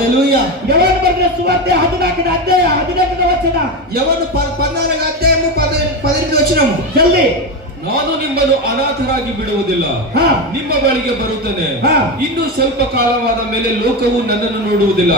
హల్లెలూయా. యోహాను బర్తిన సువార్త 14వ అధ్యాయం 18వ వచనం. యోహాను 14వ అధ్యాయము 18వ వచనం. జల్దీ. ನಾನು ನಿಮ್ಮನ್ನು ಅನಾಥರಾಗಿ ಬಿಡುವುದಿಲ್ಲ, ನಿಮ್ಮ ಬಳಿಗೆ ಬರುತ್ತೇನೆ. ಇನ್ನು ಸ್ವಲ್ಪ ಕಾಲವಾದ ಮೇಲೆ ಲೋಕವು ನನ್ನನ್ನು ನೋಡುವುದಿಲ್ಲ,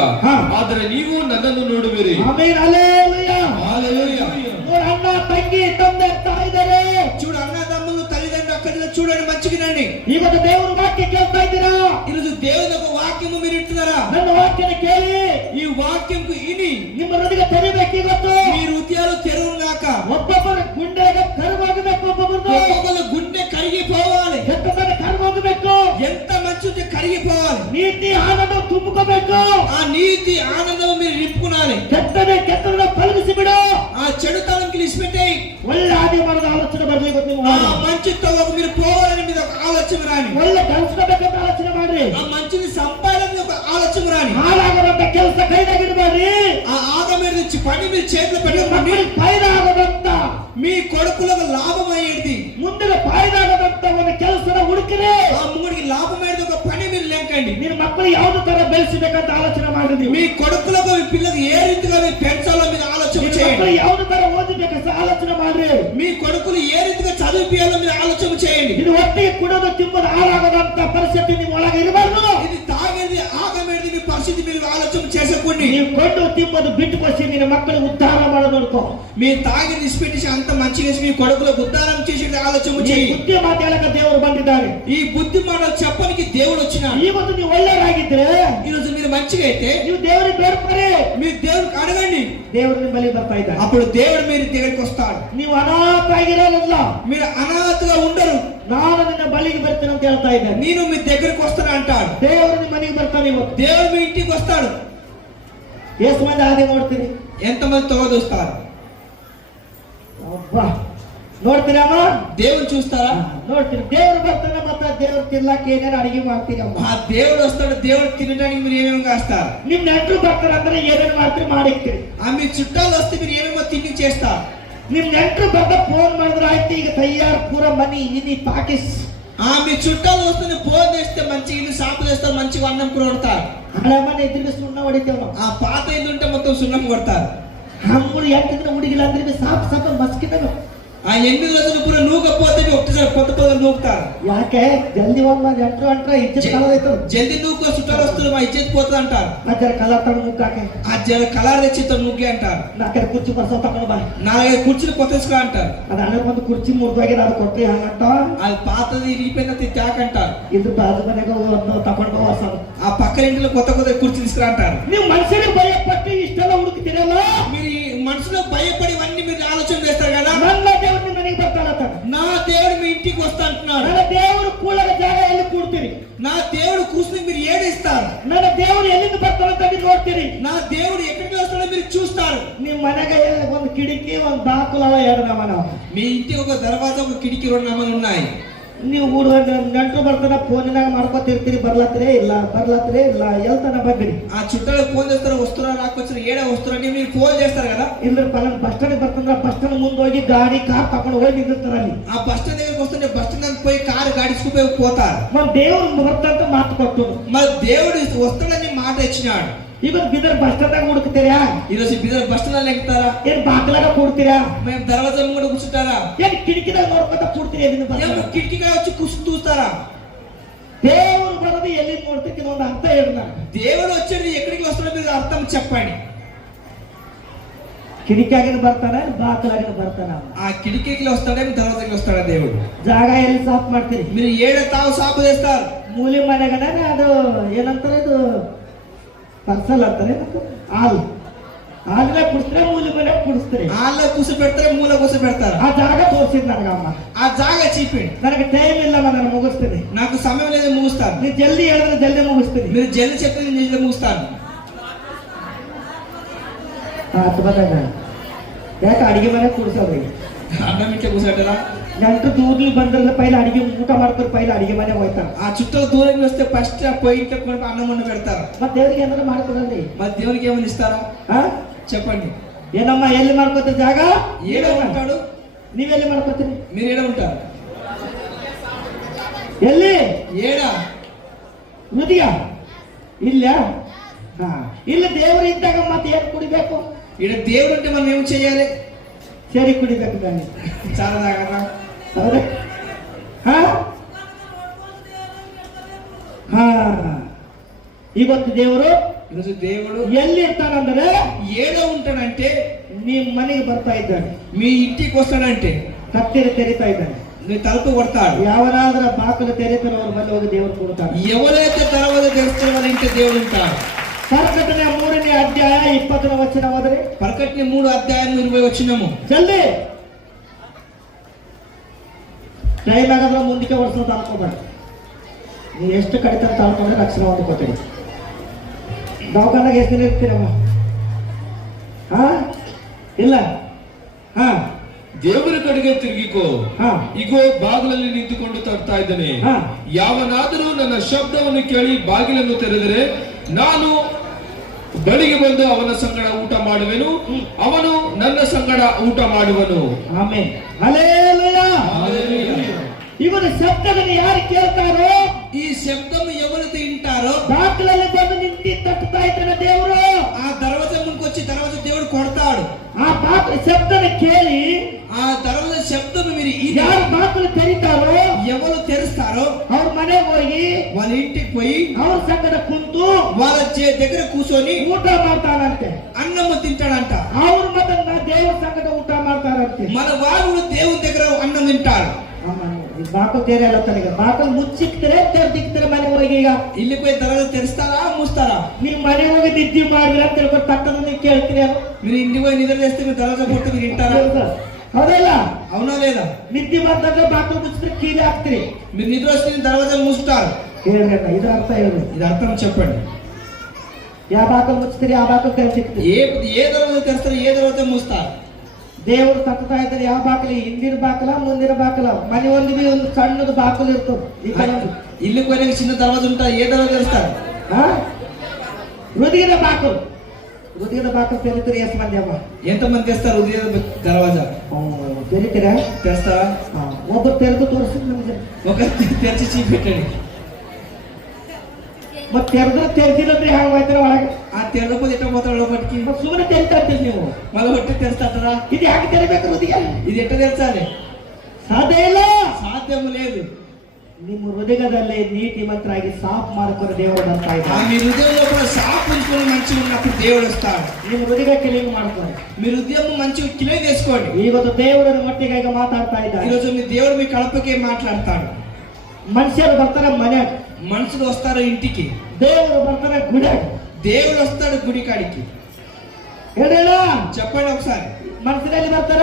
ಆದರೆ ನೀವು ನನ್ನನ್ನು ನೋಡುವಿರಿ. ಆಮೆನ್. ಹಲ್ಲೆಲೂಯಾ. హల్లెలూయా. ನೋಡು ಅಣ್ಣ ತಂಗಿ ತಂದೆ ತಾಯಿದರೆ, చూడు అన్నదమ్ములు తల్లిదండ్రులు అక్కడిలో చూడండి మంచిగానండి. ಇವತ್ತು ದೇವರ ವಾಕ್ಯ ಕೇಳ್ತಾ ಇದ್ದೀರಾ? ఈరోజు దేవుని యొక్క వాక్యము మీరు వింటున్నారా? ನನ್ನ వాక్యನ ಕೇಳಿ ఈ వాక్యంకు ఇని ನಿಮ್ಮ ಹೃದಯ ತೆರೆಬೇಕು. ಇವತ್ತು మీ హృదయాలు తెరువుగాక. ಒಬ್ಬೊಬ್ಬರ ಗುಂಡೆಗೆ ಕರವಾಗಬೇಕು. ఒక్కొక్కల గుండె కరిగిపోవాలి. ಕೆಟ್ಟತನ ಕರವಾಗಬೇಕು. ఎంత మంచిది కరిగిపోవాలి. ನೀತಿ ಆನಂದ ತುಂಬಬೇಕು. ఆ నీతి ఆనందం మీరు నింపుకునాలి. ಕೆಟ್ಟದ ತೊಲಗಿಸಿ ಬಿಡು. ఆ చెడుతనం విడిచిపెట్టేయి. ಒಳ್ಳೆ ಆದಿ ಮಾಡದ ಆಲೋಚನೆ ಬರಲಿ. ఆ మంచితో మీరు పోవాలని మీద ఒక ఆలోచన రాని. ಒಳ್ಳೆ ಕಲಿಸ್ಕೋಬೇಕಂತ ಆಲೋಚನೆ ಮಾಡ್ರಿ. ఆ మంచిని సంపాదన ఒక ఆలోచన రాని. ಹಾಳಾಗದಂತ ಕೆಲಸ ಕೈದಾಗಿಡಬೇಡ್ರಿ. ఆ ఆగ మీద నుంచి పని మీరు చేతిలో పెట్టుకోండి. ಫೈದಾಗದಂತ మీ కొడుకులకు లాభం అయ్యేది ಮುಂದೆ ಫೈದಾಗದಂತ ಒಂದು ಕೆಲಸನ ಹುಡುಕಿರಿ. ఆ మూడికి లాభం అయ్యేది ఒక పని మీరు లేకండి. ನಿನ್ನ ಮಕ್ಕಳು ಯಾವ ತರ ಬೆಳೆಸಬೇಕಂತ ಆಲೋಚನೆ ಮಾಡಿದ್ವಿ. మీ కొడుకులకు మీ పిల్లలకు ఏ రీతిగా మీరు పెంచాలో మీరు ఆలోచన చేయండి. ಮಕ್ಕಳು ಯಾವ ತರ ಓದಬೇಕಂತ ಆಲೋಚನೆ ಮಾಡ್ರಿ. మీ కొడుకులు ఏ రీతిగా చదివిపియాలో మీరు ఆలోచన చేయండి. ಇದು ಒಟ್ಟಿಗೆ ಕುಡಿದು ತಿಂಬುದು ಹಾಳಾಗದಂತ ಪರಿಸ್ಥಿತಿ ನಿಮ್ಮ ಒಳಗೆ ಇರಬಾರ್ದು. ఇది తాగేది ఆగమేది మీ పరిస్థితి మీరు ఆలోచన చేసుకోండి. ನೀವು ಕೊಂಡು ತಿಂಬುದು ಬಿಟ್ಟುಕೊಸಿ ನಿನ್ನ ಮಕ್ಕಳಿಗೆ ಉದ್ಧಾರ ಮಾಡೋದು ನೋಡ್ಕೋ. మీరు తాగి నిష్పెట్టి అంత మంచిగా మీ కొడుకులకు ఉద్ధారం చేసే ఆలోచన చేయండి. ಬುದ್ಧಿ ಮಾತಾಡಕ ದೇವರು ಬಂದಿದ್ದಾರೆ. ఈ బుద్ధి మాటలు చెప్పడానికి దేవుడు వచ్చినాడు. ಇವತ್ತು ನೀವು ಒಳ್ಳೆಯರಾಗಿದ್ರೆ, ఈ రోజు మీరు మంచిగా అయితే ನೀವು ದೇವರಿಗೆ ಬೇಡ್ಕೊರಿ. మీరు దేవుడికి అడగండి. ದೇವರು ನಿಮ್ಮ ಬಳಿ ಬರ್ತಾ ಇದ್ದಾರೆ. అప్పుడు దేవుడు మీరు దగ్గరికి వస్తాడు. ನೀವು ಅನಾಥ ಆಗಿರೋಲ್ಲ. మీరు అనాథగా ఉండరు. ನಾನು ನಿನ್ನ ಬಳಿಗೆ ಬರ್ತೀನಿ ಅಂತ ಹೇಳ್ತಾ ಇದ್ದೇನೆ. నేను మీ దగ్గరికి వస్తాను అంటాడు. ದೇವರು ನಿಮ್ಮ ಮನೆಗೆ ಬರ್ತಾನೆ. ಇವತ್ತು దేవుడు మీ ఇంటికి వస్తాడు. ಎಷ್ಟು ಮಂದಿ ಹಾಗೆ ನೋಡ್ತೀರಿ? ఎంతమంది తోదొస్తారు? ನೋಡ್ತೀರಿ ಅಮ್ಮ? దేవుని చూస్తారా? ನೋಡ್ತೀರಿ. ದೇವರು ಬರ್ತಾನೆ. ಮತ್ತೆ ದೇವ್ರು ತಿನ್ನಕ್ಕೆ ಏನೇನು ಅಡಿಗೆ ಮಾಡ್ತೀರಿ ಅಮ್ಮ? ఆ దేవుడు వస్తాడు. దేవుడు తినడానికి మీరు ఏమేమి కాస్తారు? ನಿಮ್ ನೆಂಟರು ಬರ್ತಾರೆ ಅಂದ್ರೆ ಏನೇನು ಮಾಡ್ತೀರಿ ಮಾಡಿಕ್ತೀರಿ. ఆ మీ చుట్టాలు వస్తే మీరు ఏమేమో తిండి చేస్తారు. ನಿಮ್ ನೆಂಟರು ಬರ್ದ ಫೋನ್ ಮಾಡಿದ್ರೆ ಆಯ್ತು. ಈಗ ತಯಾರು ಪೂರ ಮನಿ ಇನಿ ಪಾಕಿಸ್. ఆ మీ చుట్టాలు వస్తే ఫోన్ చేస్తే మంచిగా ఇల్లు సాపు చేస్తారు. మంచిగా అన్నం కూడా కొడతారు. ಹಳೆ ಮನೆ ಎದುರಿಗೆ ಸುಣ್ಣ ಹೊಡಿತೇವ. ఆ పాత ఇల్లు ఉంటే మొత్తం సున్నం కొడతారు. ಹಮ್ಮಳು 8 ದಿನ ಹುಡುಗಿಲ್ಲ ಅಂದ್ರೆ ಸಾಪ್ ಸಾಪ ಮಸ್ಕಿದನು. ఆ 8 రోజులు పూర నూకపోతే ఒకటిసారి కొత్త నూకుతారు. ಯಾಕೆ ಜಲ್ದಿ ಹೋಗ್ ನೆಂಟರು ಅಂಟ್ರ ಇಜ್ಜತ್ ಕಲದೈತು. జల్దీ నూకో చుట్టాలు వస్తారు మా ఇజ్జత్ పోతుంది అంటారు. ಮತ್ತೆ ಕಲರ್ ತಗೊಂಡು ಮುಕ್ಕಾಕೆ. ఆ కలర్ తెచ్చితో నూకి అంటారు. ನಾಲ್ಕೈದು ಕುರ್ಚಿ ಬರ್ಸೋ ತಗೊಂಡು ಬಾ. 4-5 కుర్చీలు కొత్తగా అంటారు. ಅದು ಹಣ ಒಂದು ಕುರ್ಚಿ ಮುರಿದೋಗಿ ಅದು ಕೊಟ್ರಿ ಹಂಗಂತ. అది పాతది ఇరిగిపోయినది త్యాక్ అంటారు. ಇದು ಬಾಜು ಮನೆಗೆ ತಗೊಂಡು ಹೋಗೋದು. ఆ పక్కన ఇంట్లో కొత్త కుర్చీ తీసుకురా అంటారు. ನೀವು ಮನುಷ್ಯನಿಗೆ ಭಯಪಟ್ಟು ಇಷ್ಟೆಲ್ಲ ಹುಡುಕ್ತಿರಲ್ಲ. మీరు మనసులో భయపడి ఇవన్నీ మీరు ఆలోచన చేస్తారు కదా. ನನ್ನ ದೇವರು ನಿಮ್ಮ ಮನೆಗೆ ಬರ್ತಾನೆ. నా దేవుడు మీ ఇంటికి వస్తా అంటున్నాడు. ನನ್ನ ದೇವರು ಕೂಳದ ಜಾಗ ಎಲ್ಲಿ ಕೂಡ್ತೀರಿ? నా దేవుడు కూర్చుని మీరు ఏడిస్తారు. ನನ್ನ ದೇವರು ಎಲ್ಲಿಂದ ಬರ್ತಾನಂತ ನೀವು ನೋಡ್ತೀರಿ. నా దేవుడు ఎక్కడికి వస్తాడో మీరు చూస్తారు. ನಿಮ್ಮ ಮನೆಗೆ ಒಂದು ಕಿಟಕಿ ಒಂದು ಬಾಕುಲವ 2 ನಮನ. మీ ఇంటికి ఒక దర్వాజా ఒక కిటికీ 2 నమలు ఉన్నాయి. ನೀವು ನೆಂಟರು ಬರ್ತಾನ ಫೋನಿನಾಗ ಮಾಡ್ಕೊತಿರ್ತೀರಿ. ಬರ್ಲತ್ತರೇ ಇಲ್ಲ ಎಲ್ತನ ಬಗ್ಗರಿ. ఆ చుట్టాలకు ఫోన్ చేస్తారు. వస్తురా రాకొచ్చిన ఏడా వస్తురా అని మీరు ఫోన్ చేస్తారు కదా. ಇಲ್ಲರ ಪಲನ್ ಬಸ್ ಸ್ಟಾಂಡ್ ಬರ್ತಂದ್ರ ಬಸ್ ಸ್ಟಾಂಡ್ ಮುಂದೆ ಹೋಗಿ ಗಾಡಿ ಕಾರ್ ತಗೊಂಡು ಹೋಗಿ ನಿಂತಿರ್ತಾರ ಅಲ್ಲಿ. ఆ బస్ స్టాండ్ దగ్గరికి వస్తుంటే బస్ స్టాండ్ పోయి కారు గాడిచుకుపోయి పోతారు. మన దేవుడు ಬರ್ತಾಂತ ಮಾತು ಕೊಟ್ಟು మరి దేవుడు వస్తాడని మాట ఇచ్చినాడు. ಇವತ್ತು ಬಿದರ್ ಬಸ್ ಸ್ಟಾಂಡ್ ಹುಡುಕ್ತೀರಾ? ఈరోజు బిదర్ బస్ స్టాండ్ ఎక్కుతారా? ಏನ್ ಬಾಗ್ಲಾಗ ಕೂಡ್ತೀರಾ? మేము దర్వాజా ముందు కూర్చుంటారా? ಏನ್ ಕಿಟಕಿದಾಗ ನೋಡ್ಕೊತ ಕೂಡ್ತೀರಿ? ಎಲ್ಲಿಂದ కిటికీగా వచ్చి చూస్తారా? దేవుడు ಬರೋದು ಎಲ್ಲಿ ನೋಡ್ತೀವಿ ಒಂದು ಅರ್ಥ ಹೇಳ. దేవుడు వచ్చేది ఎక్కడికి వస్తాడో మీరు అర్థం చెప్పండి. ಕಿಟಕಿಯಾಗಿನ ಬರ್ತಾನ ಬಾಗ್ಲಾಗಿನ ಬರ್ತಾನ? ఆ కిటికీకి వస్తాడే దర్వాజాకి వస్తాడా దేవుడు? ಜಾಗ ಎಲ್ಲಿ ಸಾಫ್ ಮಾಡ್ತೀರಿ? మీరు ఏడ తావు సాపు చేస్తారు. ಮೂಲೆ ಮನೆಗನ ಅದು ಏನಂತಾರೆ ಇದು ಪರ್ಸಲ್ ಅಂತಾರೆ. ಹಾಲಿನ ಕುಡಿಸ್ತಾರೆ ಮೂಲೆ ಮನೆ ಕುಡಿಸ್ತಾರೆ. ಹಾಲ ಕೂಸಿ పెడతారు ಮೂಲ ಕೂಸಿ పెడతారు. ಆ ಜಾಗ ತೋರಿಸಿದ್ ನನಗಮ್ಮ. ఆ ಜಾಗ చీపిండి. ನನಗೆ ಟೈಮ್ ಇಲ್ಲಮ್ಮ, ನಾನು ಮುಗಿಸ್ತೀನಿ. నాకు సమయం లేదు ముగిస్తాను. ನೀವು ಜಲ್ದಿ ಹೇಳಿದ್ರೆ ಜಲ್ದಿ ಮುಗಿಸ್ತೀನಿ. మీరు జల్ది చెప్తే నేను జల్ది ముగిస్తాను. ಯಾಕೆ ಅಡಿಗೆ ಮನೆ ಕೂಡಿಸೋದು? అన్నం ఇంట్లో కూర్చోటరా? ನೆಂಟರು ದೂರ ಬಂದ್ರಲ್ಲ ಪೈಲ ಅಡಿಗೆ ಊಟ ಮಾಡ್ತಾರೆ. ಪೈಲ ಅಡಿಗೆ ಮನೆ ಹೋಯ್ತಾರ. ఆ చుట్టాలు దూరం వస్తే ఫస్ట్ పోయి ఇంట్లో అన్నం వండి పెడతారు. ಮತ್ತೆ ದೇವರಿಗೆ ಏನಾದ್ರು ಮಾಡ್ಕೊಡ್ರಿ. మరి దేవునికి ఏమని ఇస్తారా చెప్పండి? ಏನಮ್ಮ ಎಲ್ಲಿ ಮಾಡ್ಕೋತೀರಿ ಜಾಗ? ఏడ ఉంటాడు? ನೀವೆಲ್ಲಿ ಮಾಡ್ಕೋತೀರಿ? మీరు ఏడ ఉంటారు? ಎಲ್ಲಿ? ఏడ ಹೃದಯ ಇಲ್ಲ ಇಲ್ಲಿ ದೇವರು ಇದ್ದಾಗ ಮತ್ತೆ ಏನು ಕುಡಿಬೇಕು? ఇక్కడ దేవుడు ఉంటే మనం ఏం చేయాలి? ಸರಿ ಕುಡಿಬೇಕು కానీ చాలా తాగరా? ಹೌದಾ? ಹಾ ಹಾ ಇವತ್ತು ದೇವರು ఈరోజు దేవుడు ಎಲ್ಲಿ ಇರ್ತಾನಂದ್ರೆ ఏదో ఉంటాడంటే ನಿಮ್ಮ మನೆಗೆ ಬರ್ತಾ ఇದ್ದಾನೆ, మీ ఇంటికి వస్తాడంటే ಕತ್ತಿರ ತೆರಿತಾ ಇದ್ದಾನೆ. నీ తలుపు కొడతాడు. ಯಾವನಾದ್ರ ಬಾಕಲು ತೆರೆತಾರೋ ಅವ್ರ ಮನೆ ಹೋಗಿ ದೇವರು ಕೊಡ್ತಾನೆ. ఎవరైతే తర్వాత తెలుస్తున్న వాళ్ళ ఇంటి దేవుడు ఉంటాడు. ಪ್ರಕಟಣೆ 3ನೇ ಅಧ್ಯಾಯ 20ನೇ ವಚನ ಹೋದರೆ, ప్రకటన 3 అధ్యాయం 20 వచనము. ಜಲ್ದಿ ಟೈಮ್ ಆಗಾದ್ರೆ ಮುಂದಕ್ಕೆ ವರ್ಷ ತಾಳ್ಕೋಬೇಡ. ನೀವು ಎಷ್ಟು ಕಡಿತ ತಾಳ್ಕೊಂಡ್ರೆ ರಕ್ಷಣೆ ಹೊಂದ್ಕೋತೀರಿ. ದವಾಖಾನಾಗ ಎಷ್ಟು ದಿನ ಇರ್ತೀರಮ್ಮ? ಹಾ ಇಲ್ಲ. ಹಾ ದೇವರ ಕಡೆಗೆ ತಿರುಗಿಕೋ, ಹಾ ಇಗೋ ಬಾಗಿಲಲ್ಲಿ ನಿಂತುಕೊಂಡು ತರ್ತಾ ಇದ್ದೇನೆ. ಹಾ ಯಾವನಾದರೂ ನನ್ನ ಶಬ್ದವನ್ನು ಕೇಳಿ ಬಾಗಿಲನ್ನು ತೆರೆದರೆ ನಾನು ಬಳಿಗೆ ಬಂದು ಅವನ ಸಂಗಡ ಊಟ ಮಾಡುವೆನು, ಅವನು ನನ್ನ ಸಂಗಡ ಊಟ ಮಾಡುವನು. ಆಮೆನ್. ಹಲ್ಲೆಲೂಯಾ. ಇವನ ಶಬ್ದವನ್ನು ಯಾರು ಕೇಳ್ತಾರೋ, ఈ శబ్దం ఎవరైతే వింటారో ಬಾಗಿಲಲ್ಲಿ ಬಂದು ನಿಂತು ತಟ್ಟುತ್ತಾ ಇದ್ದಾನೆ ದೇವರು. ఆ దర్వాజా ముందుకు వచ్చి దర్వాజా దేవుడు కొడతాడు. ಆ ಬಾಗಿಲ ಶಬ್ದನ ಕೇಳಿ ఆ దర్వాజా శబ్దం మీరు ಯಾರು ಬಾಗಿಲು ತೆರೀತಾರೋ ఎవరు తెరుస్తారో ಅವ್ರ ಮನೆಗೆ ಹೋಗಿ వాళ్ళ ఇంటికి పోయి ಅವ್ರ ಸಂಗಡ ಕುಂತು వాళ్ళ దగ్గర కూర్చొని ಊಟ ಮಾಡ್ತಾನಂತೆ. అన్నము తింటాడంట. ಅವ್ರ ಮತ್ತೆ ದೇವ್ರ ಸಂಗಡ ಊಟ ಮಾಡ್ತಾರಂತೆ. మన వాళ్ళు దేవుని దగ్గర అన్నం తింటారు. ಬಾಕಲು ತೆರೆಯಲ್ಲ ತನಗೆ. ಬಾಕಲು ಮುಚ್ಚಿಕ್ತಾರೆ, ತೆರೆದಿಕ್ತಾರೆ ಮನೆಗೆ ಹೋಗಿ. ಈಗ ಇಲ್ಲಿ పోయి దర్వాజా తెరుస్తారా మూస్తారా? ನೀವು ಮನೆಗೆ ಹೋಗಿ ನಿದ್ದೆ ಮಾಡಿದ್ರೆ ಅಂತ ಹೇಳ್ಕೊಂಡು ತಟ್ಟದ ನೀವು ಕೇಳ್ತೀರಿ. మీరు ఇంటికి పోయి నిద్ర చేస్తే మీరు దర్వాజా కొడితే మీరు వింటారా? ಹೌದಲ್ಲ? అవునా లేదా? ನಿದ್ದೆ ಮಾಡ್ತಾರೆ ಬಾಕಲು ಮುಚ್ಚಿದ್ರೆ ಕೀಲಿ ಹಾಕ್ತೀರಿ. మీరు నిద్ర వస్తే దర్వాజా మూస్తారు. ಹೇಳ್ರಿ ಇದು ಅರ್ಥ ಹೇಳಿ. ఇది అర్థం చెప్పండి. ಯಾವ ಬಾಕಲು ಮುಚ್ಚಿದ್ರಿ ಆ ಬಾಕಲು ತೆರೆದಿಕ್ತೀರಿ. ఏ దర్వాజా తెరుస్తారు, ఏ దర్వాజా మూస్తారు? ದೇವರು ತಟ್ಟುತ್ತಾ ಇದ್ದಾರೆ. ಯಾವ ಬಾಕಲಿ? ಹಿಂದಿನ ಬಾಕಲ ಮುಂದಿನ ಬಾಕಲ? ಮನೆ ಒಂದು ಸಣ್ಣದು ಬಾಕಲು ಇರ್ತದೆ. ಈ ಕಡೆ ఇల్లు పోయినాక చిన్న దర్వాజా ఉంటాయి. ఏ దర్వాజా తెరుస్తారు? ಹೃದಯದ ಬಾಕಲು. ಹೃದಯದ ಬಾಕಲು ತೆರಿತೀರಿ ಎಷ್ಟು ಮಂದಿ ಅಮ್ಮ? ఎంతమంది తెస్తారు హృదయ దర్వాజా? ತೆರಿತೀರಾ? తెస్తారా? ಒಬ್ಬರು ತೆರೆದು ತೋರಿಸ್ತೀನಿ ನಮಗೆ. ఒక తెరిచి చూపెట్టండి. ಮತ್ತೆ ತೆರೆದ್ರೆ ತೆರೆದಿರೋದ್ರೆ ಹ್ಯಾಂಗ ಹೋಯ್ತಾರ ಒಳಗೆ? ఆ తెరకపోతే ఎట్లా పోతాడు లోపలికి? ಸುಮ್ಮನೆ ತೆರಿತಾ ಇರ್ತೀರಿ ನೀವು. మళ్ళీ ಹೊಟ್ಟೆ తెరుస్తారా? ಇದು ಯಾಕೆ ತೆರಿಬೇಕು ಹೃದಯ? ఇది ఎట్లా తెరచాలి? ಸಾಧ್ಯ ಇಲ್ಲ, సాధ్యం లేదు. ನಿಮ್ಮ ಹೃದಯದಲ್ಲಿ ನೀತಿವಂತರಾಗಿ ಸಾಫ್ ಮಾಡ್ಕೊಂಡು ದೇವರು ಬರ್ತಾ ಇದ್ದಾರೆ. మీ హృదయంలో కూడా సాఫ్ ఉంచుకొని మంచిగా ఉన్నప్పుడు దేవుడు వస్తాడు. ನಿಮ್ಮ ಹೃದಯ ಕ್ಲೀನ್ ಮಾಡ್ತಾರೆ. మీ హృదయం మంచిగా క్లీన్ చేసుకోండి. ಇವತ್ತು ದೇವರ ಮಟ್ಟಿಗೆ ಈಗ ಮಾತಾಡ್ತಾ ಇದ್ದಾರೆ. ఈరోజు మీ దేవుడు మీ కడపకే మాట్లాడతాడు. ಮನುಷ್ಯರು ಬರ್ತಾರೆ ಮನೆಯಾಗ, మనుషులు వస్తారు ఇంటికి, ದೇವರು ಬರ್ತಾರೆ ಗುಡಿಯಾಗ. దేవుడు వస్తాడు గుడి కాడికి. ಹೇಳಿಲ್ಲ? చెప్పండి ఒకసారి. ಮನಸ್ಸಿನಲ್ಲಿ ಬರ್ತಾರ.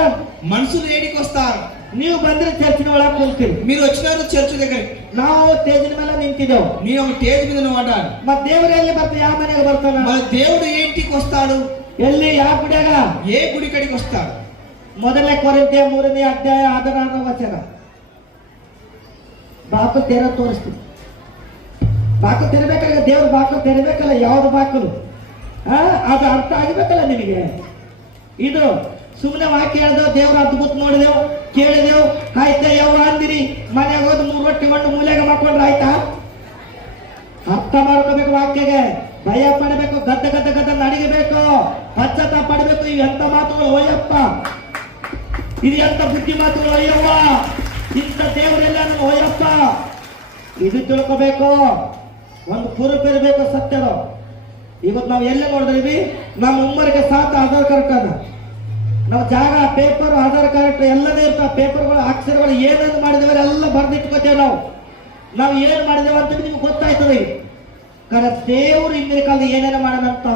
మనుషులు ఏడికి వస్తారు? ನೀವು ಬಂದ್ರೆ ಚರ್ಚಿನ ಒಳಗೆ ಕುಂತೀರಿ. మీరు వచ్చినారు చర్చ్ దగ్గరికి. ನಾವು ಸ್ಟೇಜಿನ ಮೇಲೆ నింತಿದ್ದೆವು. నేను ఒక స్టేజ్ మీద వాడాను. ಮತ್ತೆ ದೇವರು ಎಲ್ಲಿ ಬರ್ತಾರೆ? ಯಾವ ಮನೆಗೆ ಬರ್ತಾನ? మన దేవుడు ఏ ఇంటికి వస్తాడు? ಎಲ್ಲಿ? ಯಾವ ಗುಡಿಯಾಗ? ఏ గుడి కాడికి వస్తాడు? 1 ಕೊರಿಂಥಿಯ 3ನೇ ಅಧ್ಯಾಯ 16ನೇ ವಚನ. ಬಾಕಲು ತೆರ ತೋರಿಸ್ತೀನಿ. ಬಾಕಲು ತೆರಬೇಕಲ್ಲ, ದೇವ್ರ ಬಾಕಲು ತೆರಬೇಕಲ್ಲ. ಯಾವ್ದು ಬಾಕಲು? ಅದು ಅರ್ಥ ಆಗಬೇಕಲ್ಲ ನಿಮಗೆ. ಇದು ಸುಮ್ಮನೆ ವಾಕ್ಯ ಹೇಳ್ದೆವು, ದೇವ್ರ ಅದ್ಭುತ ನೋಡಿದೆವು, ಕೇಳಿದೆವು, ಆಯ್ತಾ ಯಾವ ಅಂದಿರಿ, ಮನೆಗೆ ಹೋದ್ 3 ರೊಟ್ಟಿ ಒಂದು ಮೂಲೆಗೆ ಮಾಡ್ಕೊಂಡ್ರೆ ಆಯ್ತಾ? ಅರ್ಥ ಮಾಡ್ಕೋಬೇಕು ವಾಕ್ಯಗೆ. ಭಯ ಪಡಬೇಕು, ಗದ್ದ ನಡಿಗಬೇಕು, ಪಶ್ಚಾತ್ತಾಪ ಪಡಬೇಕು. ಇವು ಎಂತ ಮಾತುಗಳು ಒಯ್ಯಪ್ಪ, ಇದು ಎಂತ ಬುದ್ಧಿ ಮಾತುಗಳು ಒಯ್ಯವ್ವ, ಇಂಥ ದೇವರೆಲ್ಲ ಒಯ್ಯಪ್ಪ. ಇದು ತಿಳ್ಕೋಬೇಕು. ಒಂದು ಕುರುಪು ಇರಬೇಕು ಸತ್ಯದ. ಇವತ್ತು ನಾವು ಎಲ್ಲೇ ನೋಡಿದ್ರಿ, ನಮ್ಮ ಉಮ್ಮರಿಗೆ ಸಾಥ ಆಧಾರ್ ಕಾರ್ಡ್ ಅದ, ನಾವು ಜಾಗ, ಪೇಪರ್, ಆಧಾರ್ ಕಾರ್ಡ್ ಎಲ್ಲದೇ ಇರ್ತಾವ. ಪೇಪರ್ಗಳು, ಅಕ್ಷರಗಳು ಏನೇನು ಮಾಡಿದೇವೆ ಎಲ್ಲ ಬರ್ದಿಟ್ಕೋತೇವೆ. ನಾವು ಏನು ಮಾಡಿದೇವೆ ಅಂತ ನಿಮ್ಗೆ ಗೊತ್ತಾಯ್ತದೆ. कारण ದೇವರು ಇಂದಿನ ಕಾಲದ ಏನೇನು ಮಾಡೋಣಂತ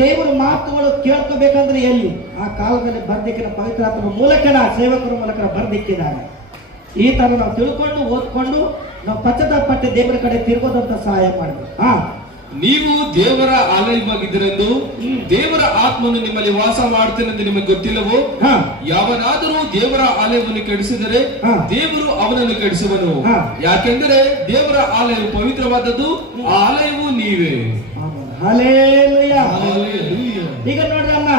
ದೇವರ ಮಾತುಗಳು ಕೇಳ್ಕೋಬೇಕಂದ್ರೆ ಎಲ್ಲಿ? ಆ ಕಾಲದಲ್ಲಿ ಬರ್ದಿಕ್ಕಿನ ಪವಿತ್ರಾತ್ಮರ ಮೂಲಕನ, ಸೇವಕರ ಮೂಲಕ ಬರ್ದಿಕ್ಕಿದ್ದಾರೆ. ಈ ತರ ನಾವು ತಿಳ್ಕೊಂಡು ಓದ್ಕೊಂಡು ನಾವು ಪಶ್ಚಾತ್ತಾಪಟ್ಟೆ ದೇವರ ಕಡೆ ತಿರುಗೋದಂತ ಸಹಾಯ ಮಾಡಬೇಕು. ನೀವು ದೇವರ ಆಲಯವಾಗಿದ್ದರೆಂದು ದೇವರ ಆತ್ಮನು ನಿಮ್ಮಲ್ಲಿ ವಾಸ ಮಾಡ್ತೇನೆಂದು ನಿಮಗೆ ಗೊತ್ತಿಲ್ಲವೋ? ಯಾವನಾದರೂ ದೇವರ ಆಲಯವನ್ನು ಕೆಡಿಸಿದರೆ ದೇವರು ಅವನನ್ನು ಕೆಡಿಸುವನು. ಯಾಕೆಂದರೆ ದೇವರ ಆಲಯವು ಪವಿತ್ರವಾದದ್ದು, ಆ ಆಲಯವು ನೀವೇ. హల్లెలూయా. ಈಗ ನೋಡ್ರಿ ಅಮ್ಮ,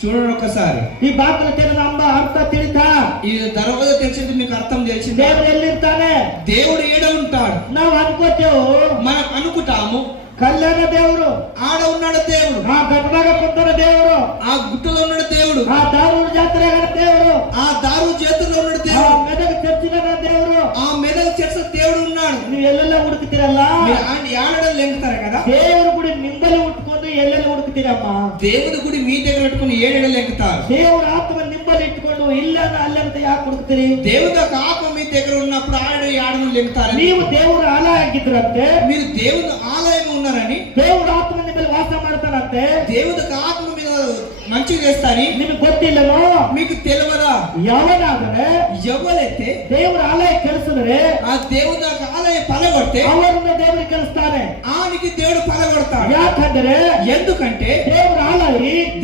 చూడండి ఒకసారి. ఈ బాకలు తెరిన అమ్మ అర్థ ತಿಳಿತಾ? ఈ దర్వాజా తెరిచింది మీకు అర్థం తెలిసింది. దేవుడు ఎಲ್ಲಿರ್ತಾನೆ? దేవుడు ఏడ ఉంటాడు? ನಾವು ಅನ್ಕೋತೇವು, మనం అనుకుంటాము కళ్యాణ దేవుడు, ఆడ ఉన్నాడు దేవుడు, ఆ గట్టలాగా కొందరు దేవుడు, ఆ గుట్టలో ఉన్నాడు దేవుడు, ఆ దారుడు జాతర దేవుడు, ఆ దారు చేతుల్లో ఉన్నాడు ఆ దేవుడు, మెదక్ చర్చిలో దేవుడు. ఆ మెదక్ చర్చ దేవుడు ఉన్నాడు. నువ్వు ఎల్లెల్లో ఉడికి తిరల్లా, ఆడడం లెంగుతారు కదా. దేవుడు గుడి నిందలు ఉట్టుకొని ఎల్లెల్లో ఉడికి తిరమ్మా. దేవుడి గుడి మీ దగ్గర పెట్టుకుని ఏడేళ్ళు లెంగుతారు. దేవుడు ఆత్మ నింబలు ఇట్టుకోండు ఇల్లను అల్లెంత యాక ఉడుకుతుంది. దేవుడు యొక్క ఆత్మ మీ దగ్గర ఉన్నప్పుడు ఆడడం లెంగుతారు. నీవు దేవుడు ఆలయాగిద్దరంటే, మీరు దేవుని ఆలయం ఉన్నారని, దేవుడు ఆత్మ నింబలు వాసం ಮಾಡ್ತಾನಂತೆ, దేవుడి యొక్క ఆత్మ మీద మంచిగా చేస్తాని ನಿಮಗೆ ಗೊತ್ತಿಲ್ಲನೋ? మీకు తెలియదా? ಯಾವನಾದರೆ ఎవరైతే దేవుడు ఆలయ ಕೆಡಿಸಿದರೆ ఆ దేవుని యొక్క ఆలయం పలగొడితే ಅವರನ್ನು దేవుడు ಕೆಡಿಸ್ತಾನೆ. ఆనికి దేవుడు పలగొడతాడు. ಯಾಕಂದ್ರೆ ఎందుకంటే దేవుడు ఆలయ,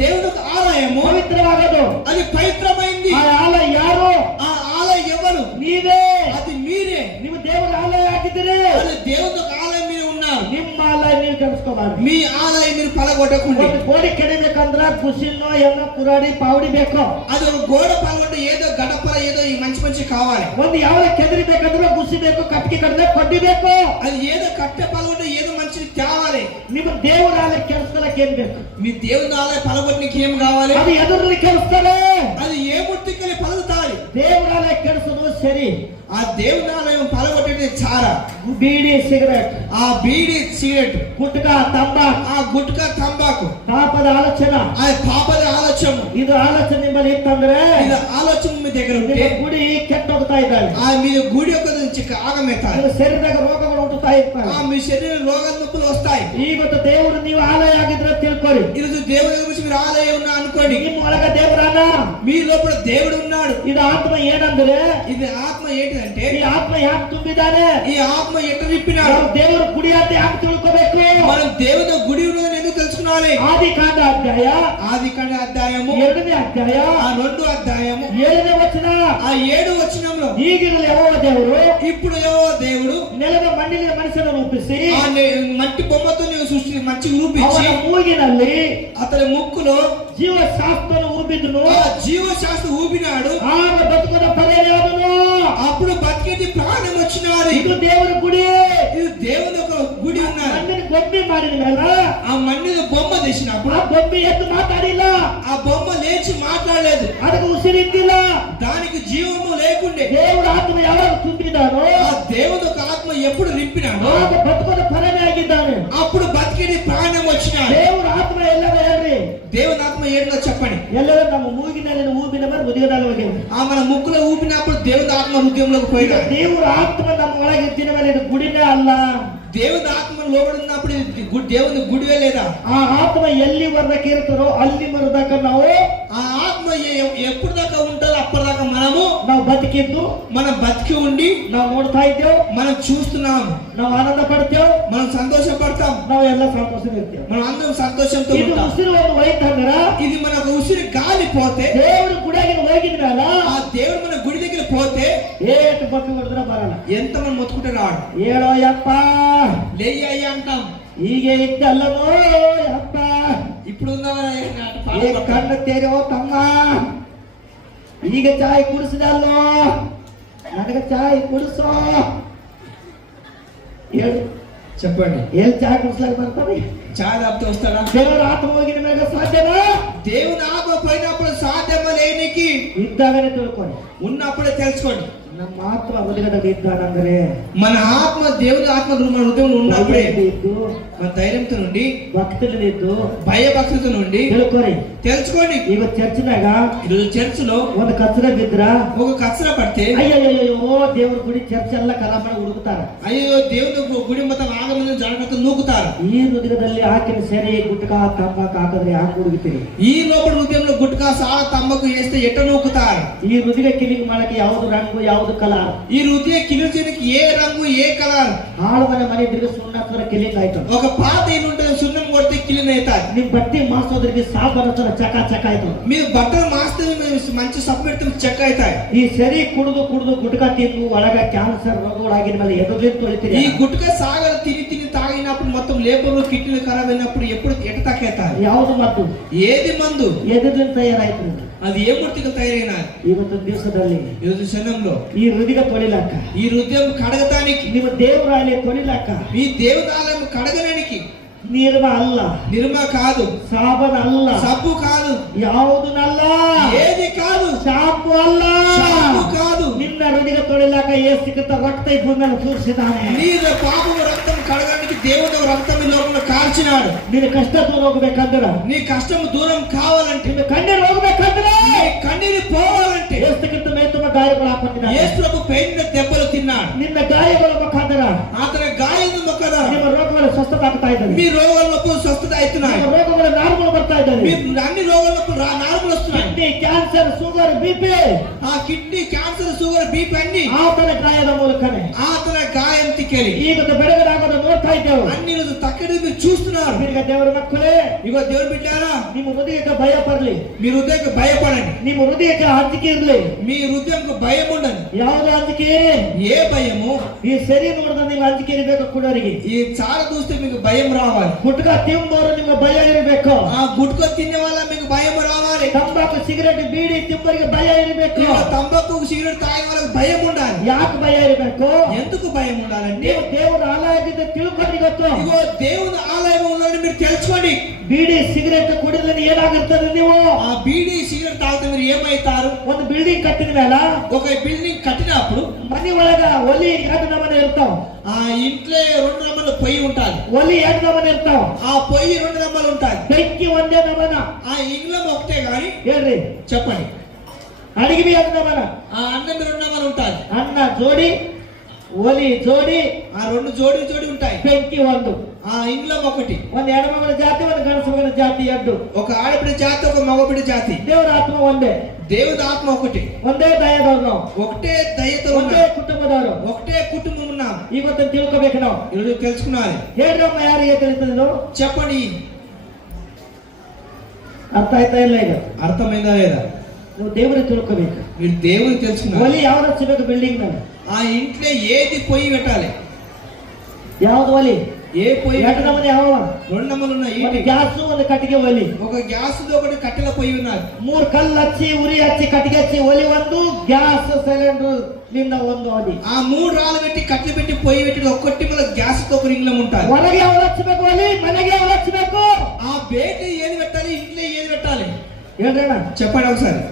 దేవుని యొక్క ఆలయము పవిత్రವಾಗದು. అది పవిత్రమైంది. ಆ ಆಲಯ ಯಾರು? ఆ ఆలయం ఎవరు? ನೀವೇ. అది మీరే. ನೀವು దేవుడు ఆలయ ಆಗಿದ್ದೀರಿ. అది దేవుని యొక్క ఆలయం మీద ఉన్నారు. ನಿಮ್ಮ ಆಲಯ ನೀವು ಕೆಡಿಸ್ಕೋಬಾರ್ದು. మీ ఆలయం మీరు పలగొట్టకుండా. ಒಂದು ಗೋಡೆ ಕೆಡಬೇಕಂದ್ರ ಕುಸಿನೋ ಏನೋ ಕುರಾಡಿ ಪಾವಡಿ ಬೇಕು. అది ఒక గోడ పలగొట్ట ఏదో గడపర ఏదో ఈ మంచి కావాలి. ಒಂದು ಯಾವ ಕೆದರಿಬೇಕಂದ್ರೆ ಗುಸಿ ಬೇಕು, ಕಟ್ಟಿಗೆ ಕಟ್ಟಬೇಕು, ಕಡ್ಡಿ ಬೇಕು. అది ఏదో కట్టె పలగొట్ట ఏదో మంచిది తేవాలి. ನಿಮ್ಮ ದೇವರ ಆಲಯ ಕೆಡಿಸ್ಕೊಳಕ್ಕೆ ಏನ್ ಬೇಕು? మీ దేవుని ఆలయం పలగొట్టనికి ఏం కావాలి? ಅದು ಎದುರಲ್ಲಿ ಕೆಡಿಸ್ತಾರೆ. అది ఏ ముట్టికలి పలుకుతాది. ದೇವರ ಆಲಯ ಕೆಡಿಸೋದು ಸರಿ. ఆ దేవుని ఆలయం పలగొట్టేది చారా. బీడి సిగరెట్, ఆ బీడి సిగరెట్, గుట్కా ತಂಬಾಕು, ఆ గుట్కా తంబాకు, ಪಾಪದ ಆಲೋಚನೆ, ఆ పాపದ ఆలోచన. ಇದು ಆಲೋಚನೆ ನಿಮ್ಮಲ್ಲಿ ಇತ್ತಂದ್ರೆ ఇది ఆలోచన మీ దగ్గర ఉంటే ನಿಮ್ಮ ಗುಡಿ ಕೆಟ್ಟೋಗ್ತಾ ಇದ್ದಾವೆ. ఆ మీ గుడి యొక్క నుంచి ఆగమవుతాయి. ನಿಮ್ಮ ಶರೀರದಾಗ ರೋಗಗಳು ಹುಟ್ಟುತ್ತಾ ಇರ್ತವೆ. ఆ మీ శరీర రోగ నొప్పులు వస్తాయి. ಇವತ್ತು ದೇವರು ನೀವು ಆಲಯ ಆಗಿದ್ರೆ ತಿಳ್ಕೊಳ್ಳಿ. ఈరోజు దేవుని గురించి మీరు ఆలయం ఉన్నా అనుకోండి. ನಿಮ್ಮ ಒಳಗ ದೇವರನ್ನ, మీ లోపల దేవుడు ఉన్నాడు. ಇದು ಆತ್ಮ ಏನಂದ್ರೆ, ఇది ఆత్మ ఏంటిదంటే ಈ ಆತ್ಮ ಯಾಕೆ ತುಂಬಿದ್ದಾನೆ? ఈ ఆత్మ ఎట్లా విప్పినాడు? ನಾವು ದೇವರ ಗುಡಿ ಅಂತ ಯಾಕೆ ತಿಳ್ಕೋಬೇಕು? మనం దేవుని గుడి ఉన్నదని ఎందుకు తెలుసుకోవాలి? ಆದಿಕಾಂಡ ಅಧ್ಯಾಯ ఆదికాండ అధ్యాయము 2ನೇ ಅಧ್ಯಾಯ ఆ 2వ అధ్యాయము 7ನೇ ವಚನ. ఆ 7వ వచనంలో ಈಗಿರಲು ಯೆಹೋವ ದೇವರು ఇప్పుడు యెహోవా దేవుడు ನೆಲದ ಮಣ್ಣಿನ ಮನುಷ್ಯನ ರೂಪಿಸಿ ఆ మట్టి బొమ్మతో నీవు సృష్టి మంచి రూపించి ಅವನ ಮೂಗಿನಲ್ಲಿ అతని ముక్కులో ಜೀವಶಾಸ್ತ್ರವನ್ನು ಊಬಿದನು. ఆ జీవశాస్త్ర ఊపినాడు. ಆಗ ಬದುಕದ ಪರ್ಯಾಯದನು. అప్పుడు బతికేది ప్రాణం వచ్చినాడు. ಇದು ದೇವರ ಗುಡಿ. ఇది దేవుని ఒక గుడి ఉన్నది. ಮಣ್ಣಿನ ಗೊಂಬೆ ಮಾಡಿದ ಮೇಲೆ ఆ మಣ್ಣಿన బొమ్మ తెచ్చినప్పుడు ಆ ಗೊಂಬೆ ಎದ್ದು ಮಾತಾಡಿಲ್ಲ. ఆ బొమ్మ లేచి మాట్లాడలేదు. ಅದಕ್ಕೆ ಉಸಿರಿದ್ದಿಲ್ಲ. దానికి జీవము లేకుండే. ದೇವರ ಆತ್ಮ ಯಾವಾಗ ತುಂಬಿದಾನೋ ఆ దేవుని ఒక ఆత్మ ఎప్పుడు నింపినాడో ಆಗ ಬದುಕದ ಪರನೇ ಆಗಿದ್ದಾನೆ. అప్పుడు బతికేది ప్రాణం వచ్చినాడు. ದೇವರ ಆತ್ಮ ಎಲ್ಲರ ಹೇಳ್ರಿ. దేవుని ఆత్మ ఏంటో చెప్పండి. ಎಲ್ಲರೂ ನಮ್ಮ ಮೂಗಿನಲ್ಲಿ ಊಬಿನ ಮೇಲೆ ಹೃದಯದಲ್ಲಿ ಹೋಗಿದೆ. ఆ మన ముక్కులో ఊపినప్పుడు దేవుని ఆత్మ హృదయంలోకి ಈಗ పోయినాడు. ದೇವರ ಆತ್ಮ ನಮ್ಮ ಒಳಗೆ ಇದ್ದಿನ ಮೇಲೆ ಇದು ಗುಡಿನೇ ಅಲ್ಲ. దేవుని ఆత్మ లోబడి ఉన్నప్పుడు దేవుని గుడివే లేదా? ಆ ಆತ್ಮ ಎಲ್ಲಿ ವರದಕ್ಕೆ ಇರ್ತಾರೋ ಅಲ್ಲಿ ವರದಕ್ಕ ನಾವು ఆ ఆత్మ ఎప్పుడు దాకా ఉంటారో అప్పటిదాకా ನಾವು ಬದುಕಿದ್ದು, మనం బతికి ఉండి ನಾವು ನೋಡ್ತಾ ಇದ್ದೇವೆ, మనం చూస్తున్నాం, ನಾವು ಆನಂದ ಪಡ್ತೇವೆ, మనం సంతోషపడతాం, ನಾವು ಎಲ್ಲ ಸಂತೋಷ ಇರ್ತೇವೆ. మనం అందరం సంతోషంతో ಇದು ఉంటాం. ಉಸಿರು ಒಂದು ಹೋಯ್ತಂದ್ರ ఇది మనకు ఉసిరి గాలి పోతే, ದೇವ್ರ ಗುಡಿಯಾಗಿನ ಹೋಗಿದ್ಮೇಲ ఆ దేవుడు మన గుడి దగ్గర పోతే ಏಟು ಬಪ್ಪಿ ಹೊಡೆದ್ರೆ ಬರಲ್ಲ. ఎంత మనం మొత్తుకుంటే రాడు. ಹೇಳೋ ಯಪ್ಪ లేయ్య అంటాం. ಹೀಗೆ ಇದ್ದಲ್ಲನೋ ಯಪ್ಪ, ఇప్పుడు ಏ ಕಣ್ಣು ತೆರೆಯೋ ತಮ್ಮ, ಈಗ ಚಾಯ್ ಕುಡಿಸಿದಲ್ಲೋ, ನನಗೆ ಚಾಯ್ ಕುಡಿಸೋ. ಹೇಳು, చెప్పండి. ಎಲ್ಲಿ ಚಾಯ್ ಕುಡಿಸ್ಲಾಕ ಬರ್ತಾನೆ? చాలా తాపితే వస్తాడా? ದೇವರ ಆತ್ಮ ಹೋಗಿದ ಮೇಲೆ ಸಾಧ್ಯನಾ? దేవుని ఆత్మ పోయినప్పుడు సాధ్యమా లేనికి? ಇದ್ದಾಗನೇ ತಿಳ್ಕೊಳ್ಳಿ. ఉన్నప్పుడే తెలుసుకోండి. ನಮ್ಮ ಆತ್ಮ ಹೃದಯದಲ್ಲಿ ಇದ್ದಾನಂದ್ರೆ, మన ఆత్మ దేవుని ఆత్మ మన హృదయంలో ఉన్నప్పుడే ಇದ್ದು, మన ధైర్యంతో నుండి, ಭಕ್ತರಲ್ಲಿದ್ದು, భయభక్తితో నుండి ತಿಳ್ಕೊರಿ. తెలుసుకోండి. ಇವತ್ತು ಚರ್ಚಿನಾಗ ఈరోజు చర్చ్ లో ಒಂದು ಕಚರ ಬಿದ್ರ ఒక కచ్చర పడితే ಅಯ್ಯಯ್ಯೋ ದೇವ್ರ ಗುಡಿ ಚರ್ಚ್ ಎಲ್ಲ ಕಲಾಪ ಹುಡುಕ್ತಾರ. అయ్యో దేవుని గుడి మొత్తం ఆగమని జరగక నూకుతారు. ಈ ಹೃದಯದಲ್ಲಿ ಹಾಕಿನ ಸೆರೆ ಗುಟ್ಕಾ ತಂಬಾಕು ಹಾಕಿದ್ರೆ ಹ್ಯಾಂಗ ಹುಡುಗುತ್ತೀರಿ? ఈ లోపల హృదయంలో గుట్కా సాల తమ్మకు వేస్తే ఎట్ట నూకుతారు? ಈ ಹೃದಯ ಕಿಲಿಂಗ್ ಮಾಡಕ್ಕೆ ಯಾವ್ದು ರಂಗು ಯಾವ್ದು ಕಲರ್? ఈ హృదయ కిలిచడానికి ఏ రంగు ఏ కలర్? ಹಾಳು ಮನೆ ಇದ್ರಿಗೆ ಸುಣ್ಣ ಹತ್ರ ಕಿಲಿಂಗ್ ಆಯ್ತು. ఒక పాత ఏనుంటుంది సున్నం కొడితే కిలిన్ అవుతాయి. ನಿಮ್ ಬಟ್ಟೆ ಮಾಸೋದ್ರಿಗೆ ಸಾಬನ್ ಹತ್ರ ಚಕ ಚಕ ಆಯ್ತು. మీరు బట్టలు మాస్తే మంచి సబ్బు పెడితే చెక్క అవుతాయి. ಈ ಸೆರಿ ಕುಡಿದು ಕುಡಿದು ಗುಟ್ಕಾ ತಿಂದು ಒಳಗ ಕ್ಯಾನ್ಸರ್ ರೋಗಗಳಾಗಿದ ಮೇಲೆ ಎದುರು ತೊಳಿತೀರಿ. ఈ గుట్కా సాగర తిని తాగినప్పుడు మొత్తం లేబర్లు కిడ్నీలు ఖరాబ్ అయినప్పుడు ఎప్పుడు ఎట తాకేతారు? ಯಾವ್ದು ಮದ್ದು? ఏది మందు? ಎದುರು ತಯಾರಾಯ್ತು. అది ఏ మూర్తిగా తయారైనా ಇವತ್ತು ದಿವಸದಲ್ಲಿ ఈరోజు క్షణంలో ಈ ಹೃದಯ ತೊಳಿಲಾಕ, ఈ హృదయం కడగటానికి, ನಿಮ್ಮ ದೇವರಾಲಯ ತೊಳಿಲಾಕ, మీ దేవుని ఆలయం కడగడానికి ನಿರ್ಮ ಅಲ್ಲ, నిర్మ కాదు, ಸಾಬನ್ ಅಲ್ಲ, సబ్బు కాదు, ಯಾವುದನ್ನಲ್ಲ, ఏది కాదు, ಶಾಂಪು ಅಲ್ಲ, షాంపూ కాదు. ನಿನ್ನ ಹೃದಯ ತೊಳಿಲಾಕ ಏಸಿಕಂತ ರಕ್ತ ಈ ಭೂಮಿಯನ್ನು ಸುರಿಸಿದ್ದಾನೆ. నీ పాపము రక్తం కడగడానికి దేవుడు రక్తం ఈ లోకంలో కార్చినాడు. ನಿನ್ನ ಕಷ್ಟ ದೂರ ಹೋಗ್ಬೇಕಂದ್ರ, నీ కష్టం దూరం కావాలంటే, ನಿನ್ನ ಕಣ್ಣೀರು ಹೋಗ್ಬೇಕಂದ್ರ, నీ కన్నీరు పోవాలంటే ಏಸ್ತಕ್ಕಿಂತ ಮೇತುಮ ಗಾಯಗಳು ಹಾಕೊಂಡಿದ್ದಾನೆ. యేసు ప్రభు పైన దెబ్బలు తిన్నాడు. ನಿನ್ನ ಗಾಯಗಳ ಮುಖಾಂತರ అతని గాయం మొక్కదా ನಿಮ್ಮ ರೋಗಗಳು ಸ್ವಸ್ಥತೆ ಆಗ್ತಾ ಇದ್ದಾವೆ. మీ రోగాల నొప్పులు స్వస్థత అవుతున్నాయి. ನಿಮ್ಮ ರೋಗಗಳ ನಾರ್ಮಲ್ ಬರ್ತಾ ఇದ್ದಾವೆ. మీ అన్ని రోగాల నొప్పులు నార్మల్ వస్తున్నాయి. ಕಿಡ್ನಿ ಕ್ಯಾನ್ಸರ್, ಶುಗರ್, ಬಿಪಿ, ఆ కిడ్నీ క్యాన్సర్, షుగర్, బీపీ అన్ని ಆತನ ಗಾಯದ ಮೂಲಕನೇ ఆతన గాయం తిక్కేలి. ಈಗ ಬಿಡುಗಡೆ ಆಗೋದು ನೋಡ್ತಾ ಇದ್ದೇವೆ. అన్ని రోజు తక్కడి మీరు చూస్తున్నారు. ಈಗ ದೇವರ ಮಕ್ಕಳೇ, ఇగో దేవుడు బిడ్డారా, ನಿಮ್ಮ ಹೃದಯಕ್ಕೆ ಭಯ ಬರಲಿ, మీ హృదయకు భయపడండి. ನಿಮ್ಮ ಹೃದಯಕ್ಕೆ ಅಂಜಿಕೆ ಇರಲಿ. మీ హృదయంకు భయం ఉండదు. ಯಾವ್ದು ಅಂಜಿಕೆ? ఏ భయము? ಈ ಸರಿ ನೋಡಿದ ನೀವು ಅಂಜಿಕೆ ಇರಬೇಕು. ಕುಡೋರಿಗೆ ఈ చాలా చూస్తే మీకు భయం రావాలి. ಗುಟ್ಕ ತಿಂಬೋರು ನಿಮ್ಗೆ ಭಯ ಇರಬೇಕು. ఆ గుట్క తినే వాళ్ళ మీకు భయం రావాలి. ತಂಬಾಕು, ಸಿಗರೆಟ್, ಬೀಡಿ ತಿಂಬರಿಗೆ ಭಯ ಇರಬೇಕು. తంబాకు, సిగరెట్ తాగే వాళ్ళకి భయం ఉండాలి. ಯಾಕೆ ಭಯ ಇರಬೇಕು? ఎందుకు భయం ఉండాలంటే, ನೀವು ದೇವರ ಆಲಯದಿಂದ ತಿಳ್ಕೊಂಡು ಗೊತ್ತು. ఇగో దేవుని ఆలయం ఉందని మీరు తెలుసుకోండి. ಬೀಡಿ ಸಿಗರೆಟ್ ಕುಡಿದ್ರೆ ಏನಾಗಿರ್ತದೆ? ನೀವು ఆ బీడీ సిగరెట్ తాగితే మీరు ఏమైతారు? ಒಂದು ಬಿಲ್ಡಿಂಗ್ ಕಟ್ಟಿದ ಮೇಲೆ ఒక బిల్డింగ్ కట్టినప్పుడు ಮನೆ ಒಳಗ ಒಲಿ ಎರಡು ನಮನೆ ಇರ್ತಾವ. ఆ ఇంట్లో 2 నమ్మలు పొయ్యి ఉంటాయి. ಒಲಿ ಎರಡು ನಮನೆ ಇರ್ತಾವ. ఆ పొయ్యి 2 నమ్మలు ఉంటాయి. ಬೆಂಕಿ ಒಂದೇ ನಮನ. ఆ ఇంగ్లం ఒకటే గాని ಹೇಳ್ರಿ, చెప్పండి. ಅಡಿಗೆ ಬಿ ಎರಡು ನಮನ. ఆ అన్నం 2 నమ్మలు ఉంటాయి. ಅನ್ನ ಜೋಡಿ, ಒಲಿ ಜೋಡಿ, ఆ 2 జోడి జోడి ఉంటాయి. ಬೆಂಕಿ ಒಂದು. ఆ ఇంగ్లం ఒకటి. ಒಂದು ಹೆಣ್ಮಗಳ ಜಾತಿ, ಒಂದು ಗಂಡಸ ಮಗನ ಜಾತಿ ಎರಡು. ఒక ఆడపిడి జాతి, ఒక మగపిడి జాతి. ದೇವರ ಆತ್ಮ ಒಂದೇ, దేవుని ఆత్మ ఒకటి. ಒಂದೇ ದಯದವ್ರು ನಾವು, ఒకటే దయతో ಒಂದೇ ఉన్నాం, ಕುಟುಂಬದವರು. ఒకటే కుటుంబం ఉన్నాం. ಇವತ್ತು ತಿಳ್ಕೊಬೇಕು ನಾವು. ఈరోజు తెలుసుకున్నారు. ಹೇಳ್ರಮ್ಮ, ಯಾರಿಗೆ ತಿಳಿತದೆ? చెప్పండి. ಅರ್ಥ ಆಯ್ತಾ ಇಲ್ಲ? ಈಗ అర్థమైందా లేదా? ನೀವು ದೇವರಿಗೆ ತಿಳ್ಕೊಬೇಕು. మీరు దేవుని తెలుసుకున్నారు. ಒಲಿ ಯಾವ್ದು ಹಚ್ಚಬೇಕು? ಬಿಲ್ಡಿಂಗ್ ಮೇಲೆ ఆ ఇంట్లో ఏది పొయ్యి పెట్టాలి? ಯಾವ್ದು ಒಲಿ? ఏ పొయ్యి? ಎರಡು ನಮೂನೆ ಯಾವ? 2 నమ్మలు ఉన్నాయి. ಒಂದು ಗ್ಯಾಸ್, ಒಂದು ಕಟ್ಟಿಗೆ ಒಲಿ. ఒక గ్యాస్ ఒకటి కట్టెల పొయ్యి ఉన్నది. 3 ಕಲ್ಲು ಹಚ್ಚಿ, ಉರಿ ಹಚ್ಚಿ, ಕಟ್ಟಿಗೆ ಹಚ್ಚಿ ಒಲಿ ಒಂದು, ಗ್ಯಾಸ್ ಸಿಲಿಂಡರ್ ನಿಂದ ಒಂದು ಒಲಿ. ఆ 3 రాళ్ళు పెట్టి కట్టెలు పెట్టి పొయ్యి పెట్టి ఒక్కటి మళ్ళీ గ్యాస్ తో ఒక రింగ్లం ఉంటాయి. ಹೊರಗೆ ಯಾವ್ದು ಹಚ್ಚಬೇಕು ಒಲಿ? ಮನೆಗೆ ಯಾವ್ದು ಹಚ್ಚಬೇಕು? ఆ బేట ఏది పెట్టాలి? ఇంట్లో ఏది పెట్టాలి? ಹೇಳ್ರಣ್ಣ, చెప్పండి ఒకసారి.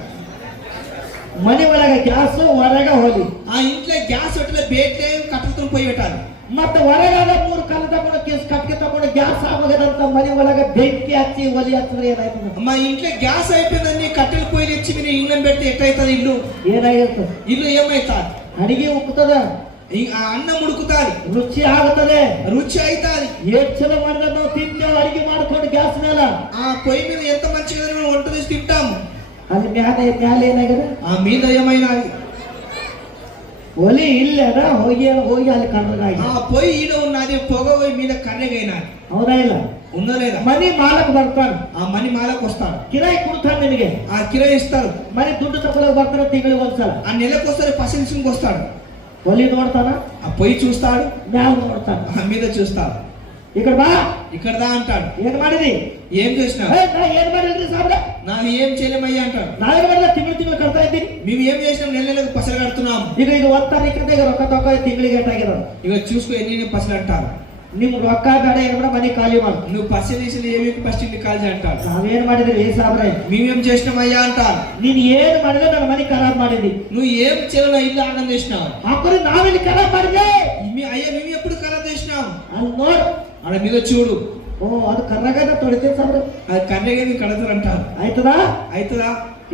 ಮನೆ ಒಳಗೆ ಗ್ಯಾಸ್, ಹೊರಗೆ ಒಲಿ. ఆ ఇంట్లో గ్యాస్ పెట్టలే, బేట కట్టెలతో పొయ్యి పెట్టాలి. ಮತ್ತೆ ಹೊರಗಾದ 3 ಕಲ್ಲು ತಗೊಂಡು, ಕಟ್ಟಿಗೆ ತಗೊಂಡು ಗ್ಯಾಸ್ ಆಗೋದಂತ ಮನೆ ಒಳಗೆ ಬೆಂಕಿ ಹಚ್ಚಿ ಒಲಿ ಹಚ್ಚಿದ್ರೆ ಏನಾಯ್ತದೆ? మా ఇంట్లో గ్యాస్ అయిపోయిందని కట్టెల పొయ్యి తెచ్చి మీరు ఇంగ్లం పెడితే ఎట్లయితుంది? ఇల్లు ಏನಾಗಿರ್ತದೆ? ఇల్లు ఏమైతుంది? ಅಡಿಗೆ ಉಕ್ಕುತ್ತದ, ఆ అన్నం ఉడుకుతాది, ರುಚಿ ಆಗುತ್ತದೆ, రుచి అవుతుంది. ಏಟ್ ಚಲೋ ಮಾಡಿದ್ರೆ ನಾವು ತಿಂತೇವೆ ಅಡಿಗೆ ಮಾಡ್ಕೊಂಡು ಗ್ಯಾಸ್ ಮೇಲೆ. ఆ పొయ్యి మీద ఎంత మంచిగా మనం వంట చేసి తింటాము. ಅಲ್ಲಿ ಮ್ಯಾಲೆ ಏನಾಗಿದೆ? ఆ మీద ఏమైనా ಒಲಿ ಇಲ್ಲದ ಹೋಗಿ ಅಲ್ಲಿ ಕಣ್ಣಾಗಿ. ఆ పొయ్యి ఈడ ఉన్నది, పొగ పోయి మీద కర్రెగైనాది. ಹೌದಾ ಇಲ್ಲ? ఉందా లేదా? ಮನಿ ಮಾಲಕ್ ಬರ್ತಾನೆ, ఆ మని మాలకు వస్తాడు, ಕಿರಾಯಿ ಕೊಡ್ತಾನೆ ನಿನಗೆ. ఆ కిరాయి ఇస్తారు. ಮನಿ ದುಡ್ಡು ತಗೊಳಕ್ ಬರ್ತಾನೆ ತಿಂಗಳಿಗೆ ಒಂದ್ಸಲ. ఆ నెలకోసారి పసిల్సింగ్ వస్తాడు. ಒಲಿ ನೋಡ್ತಾನ, ఆ పొయ్యి చూస్తాడు, ಮ್ಯಾಲ ನೋಡ್ತಾನ, ఆ మీద చూస్తాడు. ಈ ಕಡೆ ಬಾ, ఇక్కడ దా అంటాడు. ಏನ್ ಮಾಡಿದಿ? ఏం చేసినా? ನಾ ಏನ್ ಮಾಡಿಲ್ರಿ ಸಾಬ್ರ, నాకు ఏం చేయలేమయ్యా ಅಂటాడు. ನಾವೇನ್ ಮಾಡಿದ? ತಿಂಗಳು ಕಟ್ತಾ ಇದ್ದೀನಿ. మేము ఏం చేసినాం? నెలకు పసలు కడుతున్నాం. ಈಗ 1 ತಾರೀಕಿಂದ ಈಗ ರೊಕ್ಕ ತಗೋ, ತಿಂಗಳಿಗೆ ಏಟಾಗಿರೋದು. ఇక చూసుకో ఎన్ని పసలు అంటారు. ನಿಮ್ ರೊಕ್ಕ ಬೇಡ, ಏನ್ ಬೇಡ, మనీ ఖాళీ ಮಾಡು. నువ్వు పసలు వేసిన ఏమి ఫస్ట్ ఇంటి కాల్చి అంటాడు. ನಾವೇನ್ ಮಾಡಿದ್ರಿ ఏ ಸಾಬ್ರ? మేమేం చేసినామయ్యా అంటారు. ನೀನ್ ಏನ್ ಮಾಡಿದ್ರೆ ನನ್ನ ಮನಿ ಖರಾಬ್ ಮಾಡಿದಿ. నువ్వు ఏం చేయలేదు, ఇల్లు ఆనంద చేసినావు. ಹಾಕೋರಿ ನಾವೆಲ್ಲಿ ఖరాబ్ ಮಾಡಿದೆ? అయ్యా మేము ఎప్పుడు ఖరాబ్ చేసినాం? ಅಲ್ಲಿ ನೋಡು. ఆడ మీద చూడు, ಓ, ಅದು ಕರ್ನಾಟಕ ತೊಳಿತೀನಿ ಸಾಬ್ರ. అది కన్నెగా కడతారు అంటారు. ಆಯ್ತದಾ? అవుతుందా?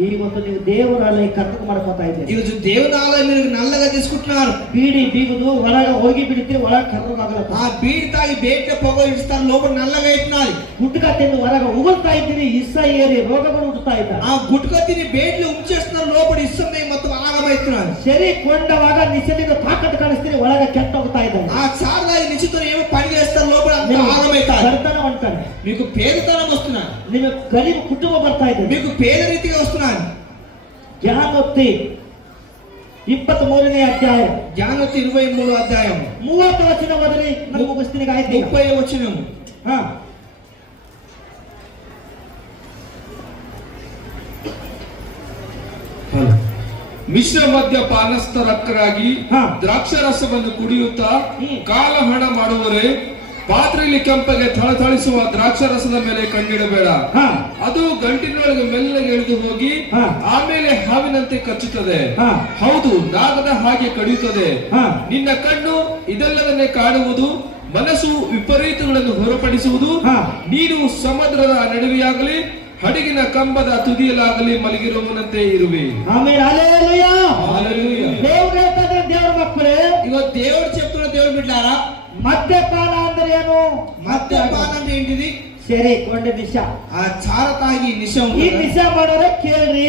ಇವತ್ತು ನೀವು ದೇವರ ಆಲಯ ಕರ್ತಕ ಮಾಡ್ಕೊತಾ ಇದ್ದೀರಿ. ఈరోజు దేవుని ఆలయం మీరు నల్లగా తీసుకుంటున్నారు. ಬೀಡಿ ಬೀಗುದು, ಒಳಗ ಹೋಗಿ ಬಿಡ್ತೀರಿ, ಒಳಗ ಕರ್ರಗಾಗಲ್ಲ. ఆ బీడి తాగి బేట పొగ ఇస్తారు, లోపల నల్లగా అవుతున్నారు. ಗುಟ್ಕ ತಿಂದು ಹೊರಗ ಉಗುಳ್ತಾ ಇದ್ದೀರಿ, ಇಸ್ಸ ಏರಿ ರೋಗಗಳು ಹುಟ್ಟುತ್ತಾ ಇದ್ದಾರೆ. ఆ గుట్క తిని బేట్లు ఉంచేస్తున్నారు, లోపల ఇస్తున్నాయి, మొత్తం ఆగమవుతున్నారు. ಸರಿ ಕೊಂಡವಾಗ ನಿಸಲಿನ ತಾಕತ್ ಕಾಣಿಸ್ತೀರಿ, ಒಳಗ ಕೆಟ್ಟ ಹೋಗ್ತಾ ಇದ್ದಾರೆ. ఆ సారదాయి నిశ్చితో ఏమో పని చేస్తారు, లోపల అంతా ఆగమవుతారు. ಬರ್ತನ ಹೊಂಟಾನೆ, మీకు పేదతనం వస్తున్నారు, ನಿಮಗೆ ಗರೀಬ್ ಕುಟುಂಬ ಬರ್ತಾ ಇದೆ, మీకు పేద రీతిగా వస్తున్నారు. ಜ್ಞಾನೋಕ್ತಿ 23ನೇ ಅಧ್ಯಾಯ, జ్ఞానోక్తి 23వ అధ్యాయం 30 ವಚನ ಓದಿರಿ. ನಾನು ಮುಗಿಸ್ತೀನಿ, ಆಯ್ತು? 30వ వచనం. ಹಾ, ಮಿಶ್ರ ಮದ್ಯ ಪಾನಸ್ಥರಕ್ಕರಾಗಿ ಹಾ. ದ್ರಾಕ್ಷಾರಸವನ್ನು ಕುಡಿಯುತ್ತಾ ಕಾಲಹರಣ ಮಾಡುವರೆ ಪಾತ್ರೆಯಲ್ಲಿ ಕೆಂಪಗೆ ಥಳಥಳಿಸುವ ದ್ರಾಕ್ಷಾರಸದ ಮೇಲೆ ಕಣ್ಣಿಡಬೇಡ. ಹಾ ಅದು ಗಂಟಿನೊಳಗೆ ಮೆಲ್ಲಗೆ ಇಳಿದು ಹೋಗಿ ಹಾ. ಆಮೇಲೆ ಹಾವಿನಂತೆ ಕಚ್ಚುತ್ತದೆ. ಹಾ. ಹೌದು, ನಾಗದ ಹಾಗೆ ಕಡಿಯುತ್ತದೆ. ಹಾ. ನಿನ್ನ ಕಣ್ಣು ಇದೆಲ್ಲದನ್ನೇ ಕಾಣುವುದು, ಮನಸ್ಸು ವಿಪರೀತಗಳನ್ನು ಹೊರಪಡಿಸುವುದು. ಹಾ. ನೀನು ಸಮುದ್ರದ ನಡುವೆಯಾಗಲಿ ಹಡಗಿನ ಕಂಬದ ತುದಿಯಲಾಗಲಿ ಮಲಗಿರುವವನಂತೆ ಇರುವೆ. ಆಮೇಲೆ ಹಲ್ಲೆಲೂಯಾ. ಹಲ್ಲೆಲೂಯಾ. దేవుడు ಹೇಳ್ತಾನೆ, ದೇವರ ಮಕ್ಕಳೇ, ఇగో దేవుడు చెప్తున్న దేవుడు బిడ్డారా, మద్యపాన ಅಂದ್ರೆ ಏನು? మద్యపానం అంటే ఏంటిది? సరే కొండ నిశ. ఆ చార తాగి నిశం. ఈ నిశ ಮಾಡೋರೆ ಕೇಳ್ರಿ.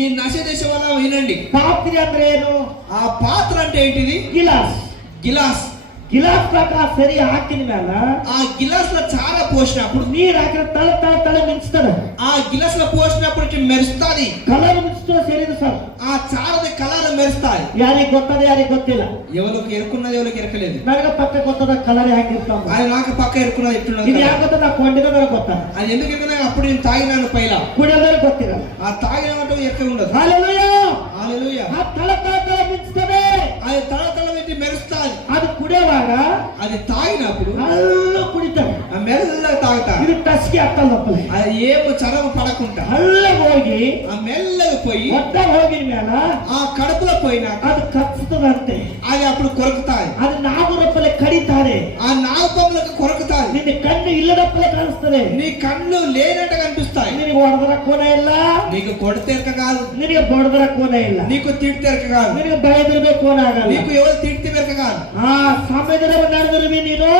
ఈ నశ దశ వల్ల వినండి. పాత్ర ಅಂದ್ರೆ ಏನು? ఆ పాత్ర అంటే ఏంటిది? గిలాస్. గిలాస్. గిలాస్ ప్రಕಾರ సరి ಹಾಕಿದ ಮೇಲೆ ఆ గిలాస్ లో చార పోసినప్పుడు నీరు ಹಾಕಿದ್ರೆ తಳ తಳ తಳ ಮಿಂಚ್ತದೆ. ఆ గిలాస్ లో పోసినప్పుడు ఇట్లా మెరుస్తాది. Colour ಮಿಂಚ್ತದೆ సరిది sir. ఆ చారది కలర్ మెరుస్తాది. ಯಾರಿಗೆ ಗೊತ್ತದ ಯಾರಿಗೆ ಗೊತ್ತಿಲ್ಲ. ఎవరికి ఎరుకున్నది ఎవరికి ఎరకలేదు. ನನಗೆ ಪಕ್ಕ ಗೊತ್ತದ కలర్ ಹಾಕಿರ್ತಾವ. అది నాకు పక్క ఎరుకున్నది ఎట్లున్నది. ఇది ಯಾಕೆ ಗೊತ್ತದ? ಕೊಂಡಿದ ನನಗೆ ಗೊತ್ತ. అది ఎందుకు ఎరుకున్నది? అప్పుడు నేను తాగినాను పైల. ಕುಡಿಯೋದ್ರೆ ಗೊತ್ತಿರಲ್ಲ. ఆ తాగిన మాట ఎరక ఉండదు. హల్లెలూయా. హల్లెలూయా. ఆ తಳ తಳ తಳ ಮಿಂಚ್ತದೆ. అది తల తల పెట్టి మెరుస్తాది. ಅದು ಕುಡಿಯುವಾಗ అది తాగినప్పుడు అల్లు కుడితాడు. ఆ మెల్లగా తాగుతాడు. ఇది టస్కి అక్కల లోపలే. అది ఏమో చరమ పడకుండా అల్లు ಹೋಗಿ ఆ మెల్లగా పోయి ಒಟ್ಟ ಹೋಗಿನ ಮೇಲೆ ఆ కడుపులో పోయినాక ಅದು ಕಚ್ಚುತ್ತದಂತೆ. అది అప్పుడు కొరుకుతాది. ಅದು ನಾಗು ರಪ್ಪಲೆ కడితారే. ఆ నాగపములకు కొరుకుతాది. ನಿನ್ನ ಕಣ್ಣು ಇಲ್ಲದಪ್ಪಲೆ ಕಾಣಿಸ್ತದೆ. నీ కళ్ళు లేనట్టు కనిపిస్తాయి. ನಿನಗೆ ಹೊಡೆದರ ಕೋನ ಇಲ್ಲ. నీకు కొడితేరక కాదు. ನಿನಗೆ ಬಡದರ ಕೋನ ಇಲ್ಲ. నీకు తిడితేరక కాదు. ನಿನಗೆ ಬಯದಿರಬೇಕು ಕೋನ ಆಗಲ್ಲ. నీకు ఎవరు తిడితే వెరక కాదు. ಆ ಸಮುದ್ರ ನಡೆದಿರುವಿ ನೀನು.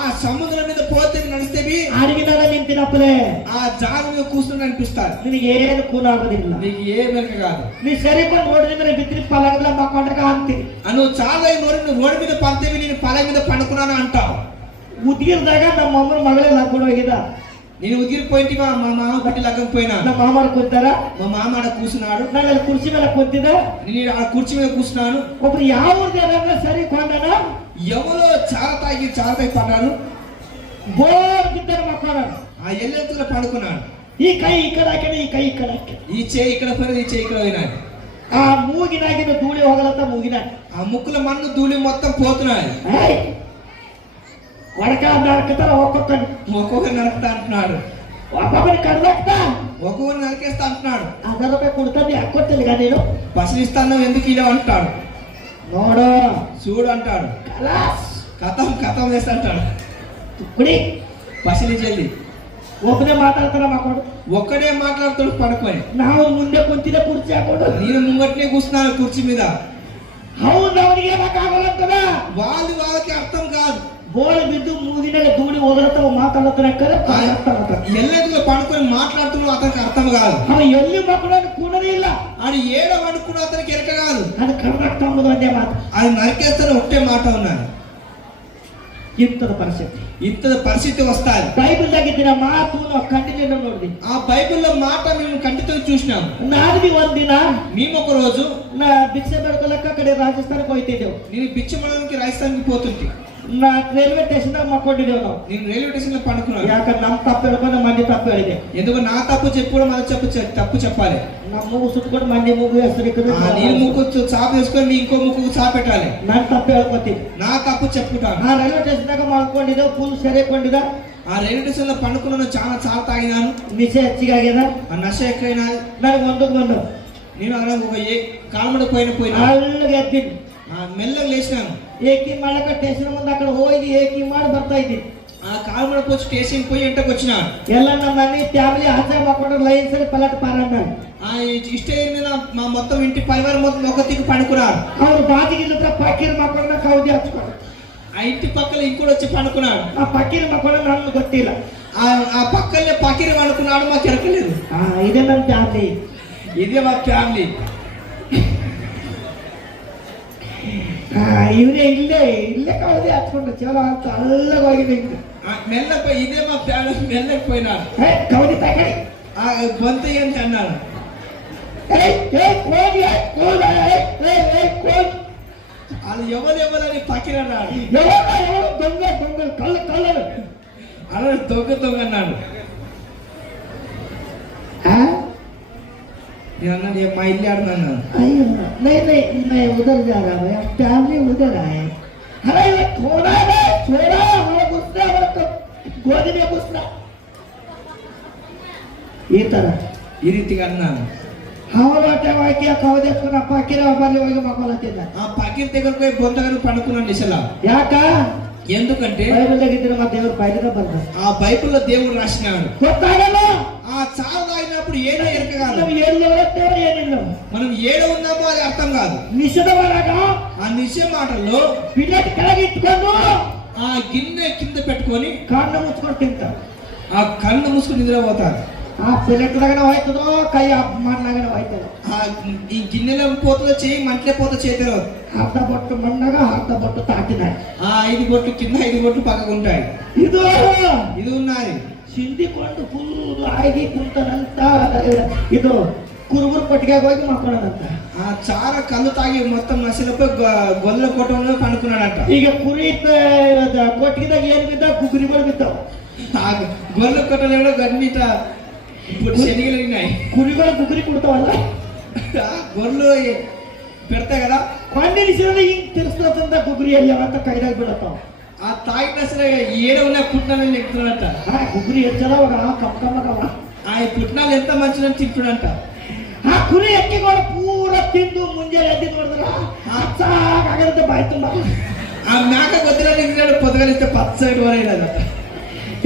ఆ సముద్రం మీద పోతే నడిస్తేవి అడిగినాಗ నింతినప్పులే ఆ జాగు మీద కూర్చుని అనిపిస్తారు. ನಿನಗೆ ಏನು ಕೂನ ಆಗೋದಿಲ್ಲ. నీకు ఏ వెరక కాదు. ನೀ ಸರಿಕೊಂಡು ನೋಡಿದ ಮೇಲೆ ಬಿದ್ರಿ ಪಲಗಲ್ಲ ಮಕ್ಕೊಂಡ್ರೆ ಅಂತಿ. నువ్వు చాలా నువ్వు రోడ్డు మీద పంతేవి నేను పల మీద పండుకున్నాను అంటావు. ఉదిగిరిದಾಗ ನಮ್ಮ ಅಮ್ಮನ మగలే లగ్గుడు ಹೋಗಿದ. నేను ఉదిరిపోయింటి మా మామ బట్టి లగ్గం పోయినా. ನಮ್ಮ ಮಾಮರು ಕೂತಾರ. మా మామ ఆడ కూర్చున్నాడు. ನಾನು ಅಲ್ಲಿ ಕುರ್ಚಿ ಮೇಲೆ ಕೂತಿದ್ದೆ. నేను ఆ కుర్చీ మీద కూర్చున్నాను. ಒಬ್ರು ಯಾವ ಊರ್ದೇನ ಸರಿ ಕೊಂಡನ ఎవరో చార తాగి పడ్డాను. ಬೋರ್ ಬಿದ್ದರೆ ಮಕ್ಕೊಂಡ. ఆ ఎల్లెత్తులో పడుకున్నాడు. ಈ ಕೈ ಈ ಕಡೆ ಹಾಕಿದೆ, ಈ ಕೈ ಈ ಕಡೆ ಹಾಕಿದೆ. ఈ చేయి ఇక్కడ పోయినది, ఈ చేయి ఇక్కడ పోయినాడు. ಆ ಮೂಗಿನಾಗಿನ ಧೂಳಿ ಹೋಗಲತ್ತ ಮೂಗಿನ. ఆ ముక్కుల మన్ను ధూళి మొత్తం పోతున్నాయి. వడక నరకతార ఒక్కొక్కని. ఒక్కొక్కరు నరకతా అంటున్నాడు. ఒక్కొక్కని కడదాక్తా. ఒక్కొక్కరు నరికేస్తా అంటున్నాడు. 1000 రూపాయలు కొడుతుంది అక్కొట్టేది కానీ నేను. పసిలిస్తాను ఎందుకు ఇలా అంటాడు. నోడు చూడు అంటాడు. కథం వేస్తా అంటాడు. కుడి పసిలి చెల్లి ಒಬ್ಬನೇ ಮಾತಾಡ್ತಾರ ಮಕ್ಕಳು. ఒక్కడే మాట్లాడుతాడు పడుకొని. ನಾವು ಮುಂದೆ ಕುಂತಿದ್ದೆ ಕುರ್ಚಿ ಹಾಕೊಂಡು. నేను ముంగట్నే కూర్చున్నాను కుర్చీ మీద. ಹೌದು ಅವನಿಗೆ ಏನಾಗಲ್ಲಂತದ. వాళ్ళకి అర్థం కాదు. ಬೋಳ ಬಿದ್ದು ಮೂಗಿನಾಗ ಧೂಳಿ ಹೋದರತಾವ ಮಾತಾಡತಾರ. ఎల్లెదులో పడుకొని మాట్లాడుతున్నాడు అతనికి అర్థం కాదు. అవ ఎల్లి మక్కడానికి కూడనే ಇಲ್ಲ. అది ఏడ పడుకున్న అతనికి ఎరక కాదు. అది కర్ణాటకముందు అదే మాట. అది నరికేస్తాను ఒట్టే మాట ఉన్నది. ఇంతದ పరిస్థితి. ఇంత పరిస్థితి వస్తాది. బైబిల్ దగ్గర మాತು ನಾವು కంటిన్యూ ನೋಡಿದ್ವಿ. ఆ బైబిల్లో మాట మేము కంటితో చూసినాం. నాది ಒಂದಿನ మేము ఒక రోజు నా భిక్షೆ ಬೇಡ್ಕೊಳ್ಳಕ್ಕೆ ಆ ಕಡೆ ರಾಜಸ್ಥಾನಕ್ಕೆ ಹೋಗ್ತಿದ್ದೆವು. నేను బిచ్చమడానికి రాజస్థాన్కి పోతుంటే నా రైల్వే స్టేషన్ మక్ಕೊಂಡಿದ್ದೇವೆ ನಾವು. నేను రైల్వే స్టేషన్ లో పడుకున్నాను. ಯಾಕಂದ್ರೆ ನಮ್ಮ ತಪ್ಪು ಹೇಳ್ಕೊಂಡು ಮಂದಿ ತಪ್ಪು ಹೇಳಿದೆ. ఎందుకు నా తప్పు చెప్పుకోవడం అది తప్పు చెప్పాలి. ನಮ್ಮ ಮೂಗು ಸುಟ್ಕೊಂಡು ಮಂದಿ ಮೂಗು ಹೆಸರು నీ ముక్కు చాప వేసుకొని నీ ఇంకో ముక్కు చాప పెట్టాలి. ನಾನು ತಪ್ಪು ಹೇಳ್ಕೊತೀನಿ. నా తప్పు చెప్పుకుంటాను. ಆ ರೈಲ್ವೆ ಸ್ಟೇಷನ್ದಾಗ ಮಾಡ್ಕೊಂಡಿದ್ದೆವು. ಫುಲ್ ಸೆರೆಕೊಂಡಿದ್ದ. ఆ రైల్వే స్టేషన్ లో పడుకున్నాను. చాలా తాగినాను. ನಿಶೆ ಹೆಚ್ಚಿಗಾಗ್ಯದ. ఆ నశ ఎక్కువైనా ನನಗೆ ಒಂದು నేను అలా ఒక కాలమడ పోయినా ಅಲ್ಲಿಗೆ ಎದ್ದೀನಿ. మెల్లగా లేచినాను. ఏకీ ಮಾಡಕ ಸ್ಟೇಷನ್ ಮುಂದೆ అక్కడ ಹೋಗಿ ఏకీ ಮಾಡಿ ಬರ್ತಾ ಇದ್ದೀನಿ. ఆ కాలమడ పోయి స్టేషన్ పోయి ఎంటకు వచ్చినా ಎಲ್ಲ ನಮ್ಮ ಮನೆ ಫ್ಯಾಮಿಲಿ ಆಚೆ ಮಾಡ್ಕೊಂಡು లైన్ సరి పల్లట పారన్నాడు. ఆ స్టేజ్ మీద మా మొత్తం ఇంటి పరివారం మొత్తం ఒక దిక్కు పడుకున్నారు. ಅವ್ರು ಬಾದಿಗಿಲ್ಲ ಪಕ್ಕೀರ್ ಮಾಡ್ಕೊಂಡು ಕೌದಿ ಹಚ್ಕೊಂಡು ఆ ఇంటి పక్కన ఇంకోటి వచ్చి పడుకున్నాడు. ఆ పక్కీర్ ಮಾಡ್ಕೊಂಡು ನನಗೆ ಗೊತ್ತಿಲ್ಲ. ఆ పక్కనే పకిరి పడుకున్నాడు. మాకు ఎరకలేదు. ఇదే ನನ್ನ ఫ్యామిಲಿ. ఇదే మా ఫ్యామిలీ. ಇವರೇ ಇಲ್ಲೇ ಕೌದಿ ಹಚ್ಕೊಂಡು ಚಲೋ ಅಂತ ಅಲ್ಲಗ ಹೋಗಿದೆ. మెల్లపోయి ఇదే మా ఫ్యామిలీ. మెల్లకపోయినా కౌది తగ్గడి గొంతు ఏంటి అన్నాడు. వాళ్ళు ఎవరెవరని పకిరి అన్నాడు. దొంగ కళ్ళు అలా దొంగ అన్నాడు. నేను అన్నాడు మా ఇల్లు ఆడున్నాను. नहीं उधर जा रहा है, फैमिली उधर आए. अरे थोड़ा ಕೂಸ್ರ ಗೋಧಿ ಕೂಸ್ರ ಈ ತರ ಈ ರೀತಿగా అన్నాను. ಹಾವಲಾಟ ಹಾಕಿ ಕವದೆತ್ಕೊಂಡು ಪಾಕಿರ ಬಲ್ಲಿ ಹೋಗಿ ಮಕ್ಕಳತ್ತಿದ್ದ. ఆ పాకిన దగ్గరకు పోయి బొందగను పడుకున్నాను నిశలా. ಯಾಕ? ఎందుకంటే బైబిల్ దగ్గర మా దేవుడు బయటగా పడ్డాడు. ఆ బైబిల్లో దేవుడు రాసినాడు. ಗೊತ್ತಾಗಲ್ಲ. ఆ చావు తాగినప్పుడు ఏదో ఎరక కాదు. మనం ఏడు ఎవరైతే ఏనిಲ್ಲ. మనం ఏడు ఉన్నామో అది అర్థం కాదు. నిషేధమనక ఆ నిషే మాటల్లో పిల్లటి కలగిట్టుಕೊಂಡು ఆ గిన్నె కింద పెట్టుకొని కన్ను ముచ్చుకొని తింటారు. ఆ కన్ను మూసుకొని నిద్రపోతారు. ఆ పిల్లెట్టులాగానే అవుతుందో కై మಣ್ಣగానే అవుతుందో. ఆ ఈ గిన్నెలో పోతుందో చేయి మంటలే పోతే చేతిలో అర్ధ బొట్టు మಣ್ಣగా అర్ధ బొట్టు తాకినాయి. ఆ 5 బొట్లు కింద 5 బొట్లు పక్కకు ఉంటాయి. ఇది ఉన్నది ಸಿಂಧಿಕೊಂಡು ಫುಲ್ ಆಗಿ ಕುಂತನಂತ ಇದು ಕುರುಬರು ಕೊಟ್ಟಿಗೆ ಹೋಗಿ ಮಕ್ಕಳಂತ. ఆ చార కళ్ళు తాగి మొత్తం నసిలపై గొల్ల కొట్టంలో పడుకున్నాడంట. ಈಗ ಕುರಿ ಕೊಟ್ಟಿಗೆದಾಗ ಏನ್ ಬಿದ್ದ ಗುಗ್ರಿಗಳು ಬಿದ್ದಾವ. ఆ గొల్ల కొట్టలో గన్నిట శనిగలు ఉన్నాయి. ಕುರಿಗಳು ಗುಗ್ರಿ ಕೊಡ್ತಾವಲ್ಲ గొర్రెలు పెడతాయి కదా, కొన్ని నిమిషాలు ಹಿಂಗ್ ತಿರ್ಸ್ಕೊಂತ ಗುಗ್ರಿ ಎಲ್ಲ ಅಂತ ಕೈದಾಗ ಬಿಡತ್ತಾವ. ఆ తాగిన అసలు ఏడ ఉన్న పుట్నాలని చెప్తున్నాడంట. ಗುಗ್ರಿ ಹೆಚ್ಚದವಾಗ ಕಮ್ಮಕಮ್ಮಗವ ఆ పుట్నాలు ఎంత మంచిదని తింటుడంట. ಆ ಕುರಿ ಎಕ್ಕಿಗಳು ಪೂರ ತಿಂದು ಮುಂಜಾನೆ ಎದ್ದು ನೋಡಿದ್ರ ಹಚ್ಚಾಗದಂತೆ ಬಾಯಿ ತುಂಬ. ఆ మేక గొద్దులని పొదగలిస్తే పచ్చడి వరేదంట.